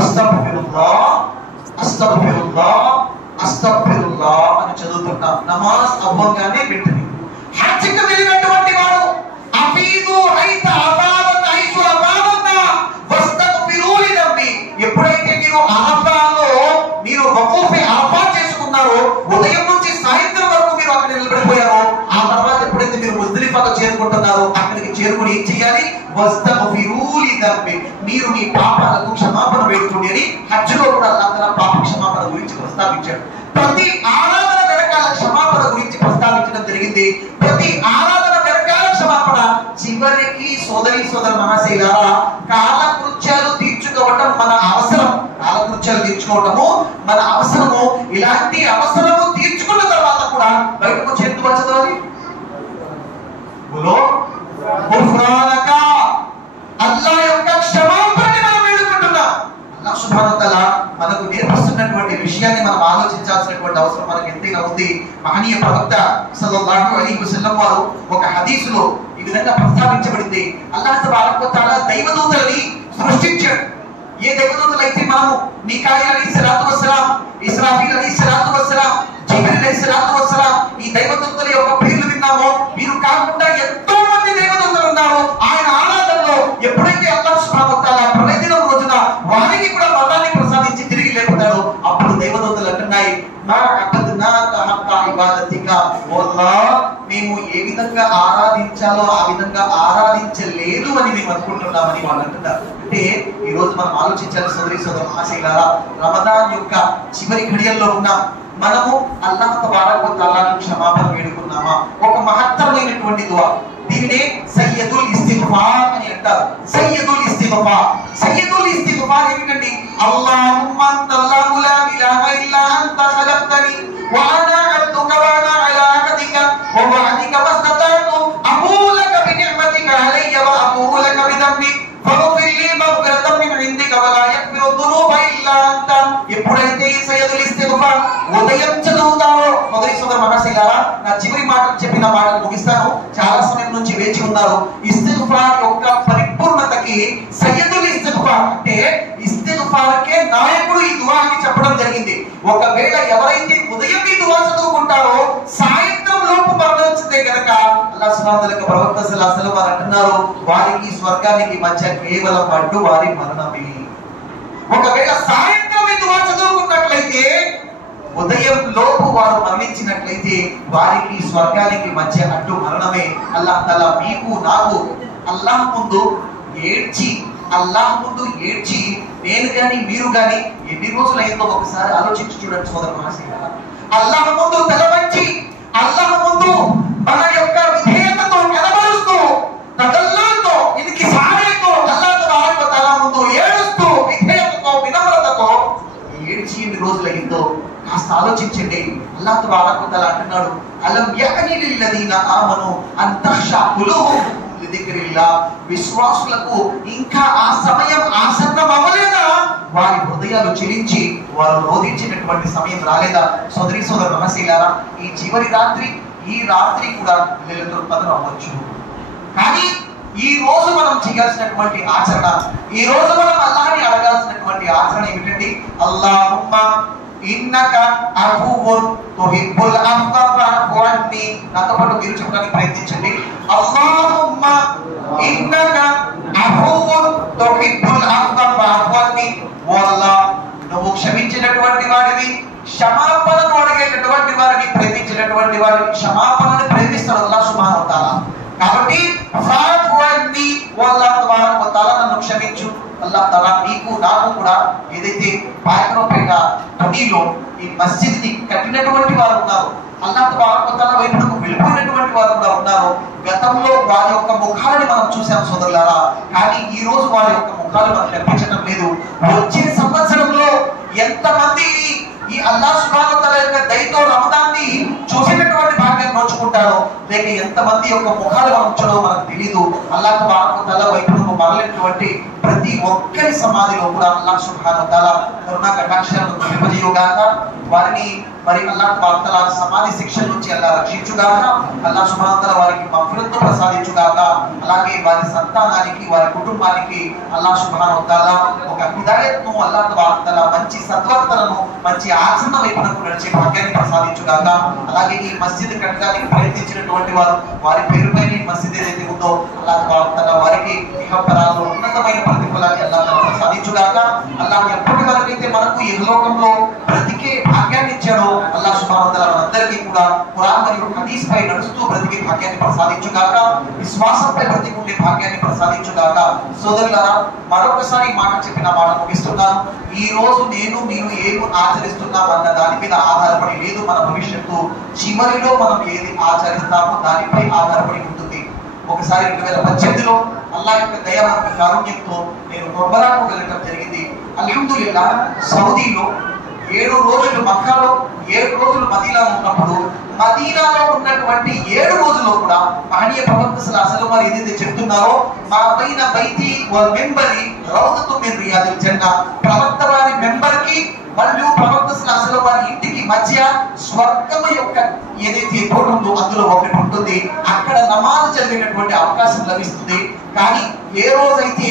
అస్తగ్ఫిరుల్లాహ్ అస్తగ్ఫిరుల్లాహ్ అస్తగ్ఫిరుల్లాహ్ అని చదువుతుంటాం. నమాజ్ అవ్వగానే వెంటనే హజ్‌కి వెళ్ళినటువంటి వాడు అఫీదు హైత అబాదత హైసు అబాదత వస్తగ్ఫిరు లిదమ్మి. ఎప్పుడైతే మీరు అరఫాలో మీరు వఖూఫ్ అరఫా చేసుకున్నారో, ఉదయం నుంచి సాయంత్రం వరకు మీరు అక్కడ నిలబడిపోయారో, ఆ తర్వాత ఎప్పుడైతే మీరు ముజ్దలిఫాలో చేరుకుంటున్నారో, అక్కడికి చేరుకుని ఏం చేయాలి? వస్తగ్ఫిరు లిదమ్మి. మీరు మీ పాపాలకు క్షమాపణ వేడుకోండి అని హజ్‌లో కూడా అల్లాహ్ తఆలా పాప క్షమాపణ గురించి ప్రస్తావించాడు. ప్రతి ఆరాధన వెనకాల క్షమాపణ గురించి ప్రస్తావించడం జరిగింది. ప్రతి ఆరాధన వెనకాల క్షమాపణ. చివరికి సోదరి మహాశైలారా, కాలకృత్యాలు తీర్చుకోవటం మన అవసరం. కాలకృత్యాలు తీర్చుకోవటము మన అవసరము. ఇలాంటి అవసరము తీర్చుకున్న తర్వాత కూడా బయటకు వచ్చి ఎందుకు వచ్చదు? అది గుఫ్రానక, అల్లాహ్ యొక్క క్షమాపణని మనం వేడుకుంటున్నాం. అల్లాహ్ సుబ్హానహు వ తఆలా మనకు నేర్పిస్తున్నటువంటి విషయాన్ని మనం ఆలోచించాల్సినటువంటి అవసరం మనకు ఎంతైనా ఉంది. మహనీయ ప్రవక్త సల్లల్లాహు అలైహి వసల్లం వారు ఒక హదీసులో ఈ విధంగా ప్రస్తావించబడింది. అల్లాహ్ తబారక వ తఆలా దైవదూతలని సృష్టించాడు. ఏ దైవదూతలైతే మనము మీకాయిల్ అలైహిస్సలాతు వస్సలాం, ఇస్రాఫీల్ అలైహిస్సలాతు వస్సలాం, జిబ్రీల్ అలైహిస్సలాతు వస్సలాం, ఈ దైవదూతల యొక్క పేర్లు విన్నామో, వీరు కాకుండా ఎంతో మంది దైవదూతలు ఉన్నారు. ఆయన ఆరాధనలో ఎప్పుడైతే అల్లాహ్ సుబ్హానహు వ తఆలా ప్రతిదినం రోజున వారికి కూడా మరణాన్ని ప్రసాదించి తిరిగి లేపుతాడు, అప్పుడు దైవదూతలు అంటున్నాయి, మా అబద్నాక హక్కా ఇబాదతిక. ఓ అల్లాహ్, మేము ఏ విధంగా ఆరాధించాలో ఆ విధంగా ఆరాధించలేదు అని మేము అనుకుంటున్నామని వాళ్ళు అంటున్నారు. అంటే ఈ రోజు మనం ఆలోచించాలి సోదరి మహాశైలారా, రమదాన్ యొక్క చివరి ఘడియల్లో ఉన్నాం. మనము అల్లాహ్ తబారక వ తఆలాకు క్షమాపణ వేడుకున్నామా? ఒక మహత్తరమైనటువంటి దుఆ. దీనినే సయ్యదుల్ ఇస్తిగ్ఫార్ అని అంటారు. సయ్యదుల్ ఇస్తిగ్ఫార్. సయ్యదుల్ ఇస్తిగ్ఫార్ ఏమిటండి? అల్లాహుమ్మా అంతల్లాహు లా ఇలాహా ఇల్లా అంత ఖలక్తని వ అనా అబ్దుక వ అనా అలా అహదిక వ వఅదిక వస్తతాతు అబూలక బినిఅమతిక అలయ్య వ అబూలక బిదంబి ఫగ్ఫిర్ లీ మగ్ఫిరతం మిన్ ఇందిక వ లా యగ్ఫిరు దునూబ ఇల్లా అంత. ఎప్పుడైతే సయ్యదుల్ ఇస్తిగ్ఫార్ ఉదయం చదువుతారో, మొదటి సోదర మహాశైలారా, నా చివరి మాటలు చెప్పిన మాటలు ముగిస్తాను. చాలా సమయం నుంచి వేచి ఉన్నారు. ఇస్తిగ్ఫార్ యొక్క పరిపూర్ణతకి సయ్యదుల్ ఇస్తిగ్ఫార్ అంటే ఇస్తిగ్ఫార్ ఫారూకే నాయకుడు ఈ దువాని చెప్పడం జరిగింది. ఒకవేళ ఎవరైతే ఉదయం ఈ దువా చదువుకుంటారో సాయంత్రం లోపు మరణించితే గనక అల్లాహ్ సుబ్హానహు వ తఆలా ప్రవక్త సల్లల్లాహు అలైహి వసల్లం అంటున్నారు, వారికి స్వర్గానికి మధ్య కేవలం అడ్డు వారి మరణమే. ఒకవేళ సాయంత్రం ఈ దువా చదువుకున్నట్లయితే ఉదయం లోపు వారు మరణించినట్లయితే వారికి స్వర్గానికి మధ్య అడ్డు మరణమే. అల్లాహ్ తఆలా మీకు నాకు అల్లాహ్ ముందు ఏడ్చి నేను గాని మీరు గాని ఎన్ని రోజులు అయిందో ఒకసారి ఆలోచించి చూడండి సోదర మహాశయులారా. అల్లాహ్ ముందు తల వంచి అల్లాహ్ ముందు మన యొక్క విధేయతతో కనబరుస్తూ తదల్లాతో ఇనికి సారేతో అల్లాహ్ తఆలా ముందు ఏడుస్తూ విధేయతతో వినమ్రతతో ఏడ్చి ఎన్ని రోజులు అయిందో కాస్త ఆలోచించండి. అల్లాహ్ తఆలా అంటున్నాడు, అలం యഅని లిల్లదీన ఆమను అన్ తఖ్షా ఖులూబుహుం లిదిక్రిల్లాహ్. విశ్వాసులకు ఇంకా ఆ సమయం ఆసన్నం అవ్వలేదా? వారి హృదయాలు చెలించి వారు రోధించినటువంటి సమయం రాలేదా? సోదరి సోదర మహాశయులారా, ఈ చివరి రాత్రి ఈ రాత్రి కూడా లైలతుల్ ఖద్ర్ అవ్వచ్చు. కానీ ఈ రోజు మనం చేయాల్సినటువంటి ఆచరణ, ఈ రోజు మనం అల్లాహ్ని అడగాల్సినటువంటి ఆచరణ ఏమిటండి? అల్లాహుమ్మ ఇన్నక అఫువున్ తుహిబ్బుల్ అఫ్వ ఫఅఫు అన్ని. నాతో పాటు మీరు చెప్పడానికి ప్రయత్నించండి. అల్లాహుమ్మ ఇన్నక అఫువున్ తుహిబ్బుల్ అఫ్వ ఫఅఫు అన్ని. ఓ అల్లాహ్, నువ్వు క్షమించినటువంటి వాడివి, క్షమాపణను అడిగేటటువంటి వారిని, ప్రేమించినటువంటి వారిని, క్షమాపణను ప్రేమిస్తాడు అల్లాహ్ సుబ్హానహు వ తఆలా. కాబట్టి ఫఅఫు అన్ని, ఓ అల్లాహ్ తబారక వ తఆలా నన్ను క్షమించు. అల్లాహ్ తఆలా నీకు నాకు కూడా ఏదైతే పాయకరపేట పనిలో ఈ మస్జిద్ ని కట్టినటువంటి వారు ఉన్నారు, అల్లాహ్ తబారక వ తఆలా వైపునకు వెళ్ళిపోయినటువంటి వారు కూడా ఉన్నారు. గతంలో వారి యొక్క ముఖాలని మనం చూసాం సోదరులారా, కానీ ఈ రోజు వారి యొక్క ముఖాలు మనకు కనిపించడం లేదు. వచ్చే సంవత్సరంలో ఎంతమంది ఈ అల్లాహ్ సుబ్హానహు వ తఆలా యొక్క దయతో రమదాన్ని చూసినటువంటి భాగ్యాన్ని నోచుకుంటారో, లేక ఎంతమంది యొక్క ముఖాలు మనం చూడో మనకు తెలియదు. అల్లాహ్ తబారక వ తఆలా వైపునకు మరలినటువంటి ప్రతి ఒక్కరి సమాధిలో కూడా అల్లాహ్ సుబ్హానహు వ తఆలా కరుణా కటాక్షాలను నింపజేయుగాక. వారిని మరి అల్లాహ్ తబారక వ తఆలా సమాధి శిక్ష నుంచి అల్లాహ్ రక్షించుగాక. అల్లాహ్ సుబ్హానహు వ తఆలా వారికి మగ్ఫిరత్ ప్రసాదించుగాక. అలాగే వారి సంతానానికి, వారి కుటుంబానికి అల్లాహ్ సుబ్హానహు వ తఆలా ఒక హిదాయత్ను, అల్లాహ్ తబారక వ తఆలా మంచి సద్వర్తనను, మంచి ఆచరణ వైపునకు నడిచే భాగ్యాన్ని ప్రసాదించుగాక. అలాగే ఈ మస్జిద్ కట్టడానికి ప్రయత్నించినటువంటి వారు, వారి పేరుపైన ఈ మస్జిద్ ఏదైతే ఉందో అల్లాహ్ తబారక వ తఆలా వారికి ఇహపరాల్లో ఉన్నతమైన ప్రతిఫలాన్ని అల్లాహ్ తఆలా ప్రసాదించుగాక. అల్లాహ్ ఎప్పటి వరకైతే మనకు ఇహలోకంలో బ్రతికే భాగ్యాన్ని ఇచ్చాడో అల్లాహ్ సుబ్హానహు వ తఆలా మనందరికీ కూడా ఖురాన్ మరియు హదీస్ పై నడుస్తూ బ్రతికే భాగ్యాన్ని ప్రసాదించుగాక. విశ్వాసంపై బ్రతికుండే భాగ్యాన్ని ప్రసాదించుగాక. సోదరులారా, మరొకసారి మాట చెప్పిన మాట ముగిస్తున్నాను. ఈ రోజు నేను మీరు ఏమి ఆచరిస్తున్నాం అన్న దాని మీద ఆధారపడి లేదు మన భవిష్యత్తు. చివరిలో మనం ఏది ఆచరిస్తామో దానిపై ఆధారపడి ఉంటుంది. ఒకసారి 2018లో అల్లాహ్ యొక్క దయ యొక్క కారుణ్యంతో నేను కొబ్బరాకు వెళ్ళడం జరిగింది. అల్హమ్దులిల్లాహ్, సౌదీలో 7 రోజులు మక్కాలో, 7 రోజులు మదీనాలో ఉన్నప్పుడు, మదీనాలో ఉన్నటువంటి 7 రోజుల్లో కూడా మహనీయ ప్రవక్త సల్లల్లాహు అలైహి వసల్లం ఏదైతే చెప్తున్నారో, మా పైన బైతి వల్ మెంబరి రౌదతు మిన్ రియాదిల్ జన్నా, ప్రవక్త వారి మెంబర్ కి మరియు ప్రవక్త సల్లల్లాహు అలైహి వసల్లం వారి ఇంటికి మధ్య స్వర్గం యొక్క ఏదైతే తోట ఉందో అందులో ఒకటి ఉంటుంది. అక్కడ నమాజ్ చదివేటటువంటి అవకాశం లభిస్తుంది. కానీ ఏ రోజైతే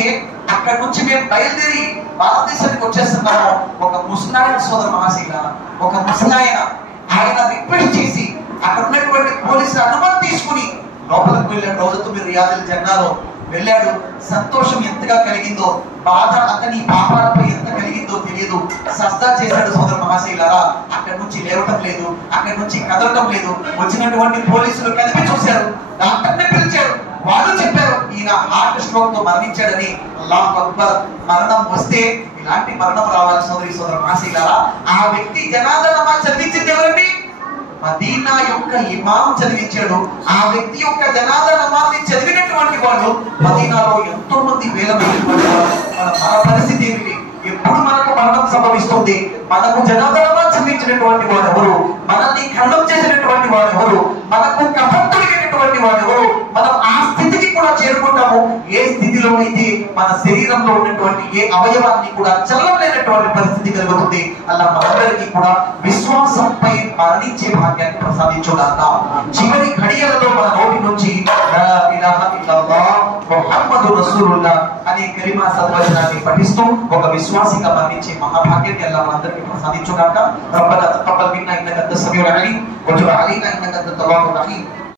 అక్కడ నుంచి మేము బయలుదేరి భారతదేశానికి వచ్చేస్తున్నాము, ఒక ముస్లాయన సోదర మహాశైల, ఒక ముస్లాయన ఆయన రిక్వెస్ట్ చేసి అక్కడ ఉన్నటువంటి పోలీసుల అనుమతి తీసుకుని లోపలికి వెళ్ళాడు. రౌదతు మిన్ రియాదిల్ జన్నాలో వెళ్ళాడు. సంతోషం ఎంతగా కలిగిందో, బాధ అతని పాపాలపై ఎంత కలిగిందో తెలియదు. సజ్దా చేశాడు సోదర మహాశైలారా. అక్కడి నుంచి లేవటం లేదు, అక్కడి నుంచి కదలటం లేదు. వచ్చినటువంటి పోలీసులు కలిపి చూశారు, డాక్టర్ని పిలిచారు. వాళ్ళు చెప్పారు ఈయన హార్ట్ స్ట్రోక్ తో మరణించాడని. అల్లాహు అక్బర్. మరణం వస్తే ఇలాంటి మరణం రావాలి సోదరి సోదర మహాశైలారా. ఆ వ్యక్తి జనాజా నమాజ్ చదివించింది ఎవరండి? మదీనా యొక్క ఇమాం చదివించాడు. ఆ వ్యక్తి యొక్క జనాజా నమాజ్ చదివినటువంటి వాళ్ళు మదీనాలో ఎంతో మంది వేలమైనటువంటి వాళ్ళు. మన పరిస్థితి ఏమిటి? ఎప్పుడు మనకు మరణం సంభవిస్తుంది? మనకు జనాజా నమాజ్ చదివించినటువంటి వాడు ఎవరు? మనల్ని ఖండం చేసినటువంటి వాడు ఎవరు? మనకు కఫంతుడిగినటువంటి వాడు ఎవరు? మనం ఆ స్థితికి కూడా చేరుకుంటాము ఏ స్థితిలో అయితే మన శరీరంలో ఉన్నటువంటి ఏ అవయవాన్ని కూడా చల్లలేనటువంటి పరిస్థితి కలుగుతుంది. అలా మనందరికీ కూడా విశ్వాసంపై మరణించే భాగ్యాన్ని ప్రసాదించుగాక. చివరి ఘడియలలో మన నోటి నుంచి లా ఇలాహ ఇల్లల్లాహ్ ముహమ్మదు రసూలుల్లాహ్ అనే కలిమా సద్వచనాన్ని పఠిస్తూ ఒక విశ్వాసిగా మరణించే మహాభాగ్యాన్ని అల్లాహ్ మనందరికీ ప్రసాదించుగాక. రబ్బనా తaqabbal మిన్నా ఇన్నక అంతస్ సమీఉల్ అలీమ్ వతుబ్ అలైనా ఇన్నక అంతత్ తవ్వాబుర్ రహీమ్.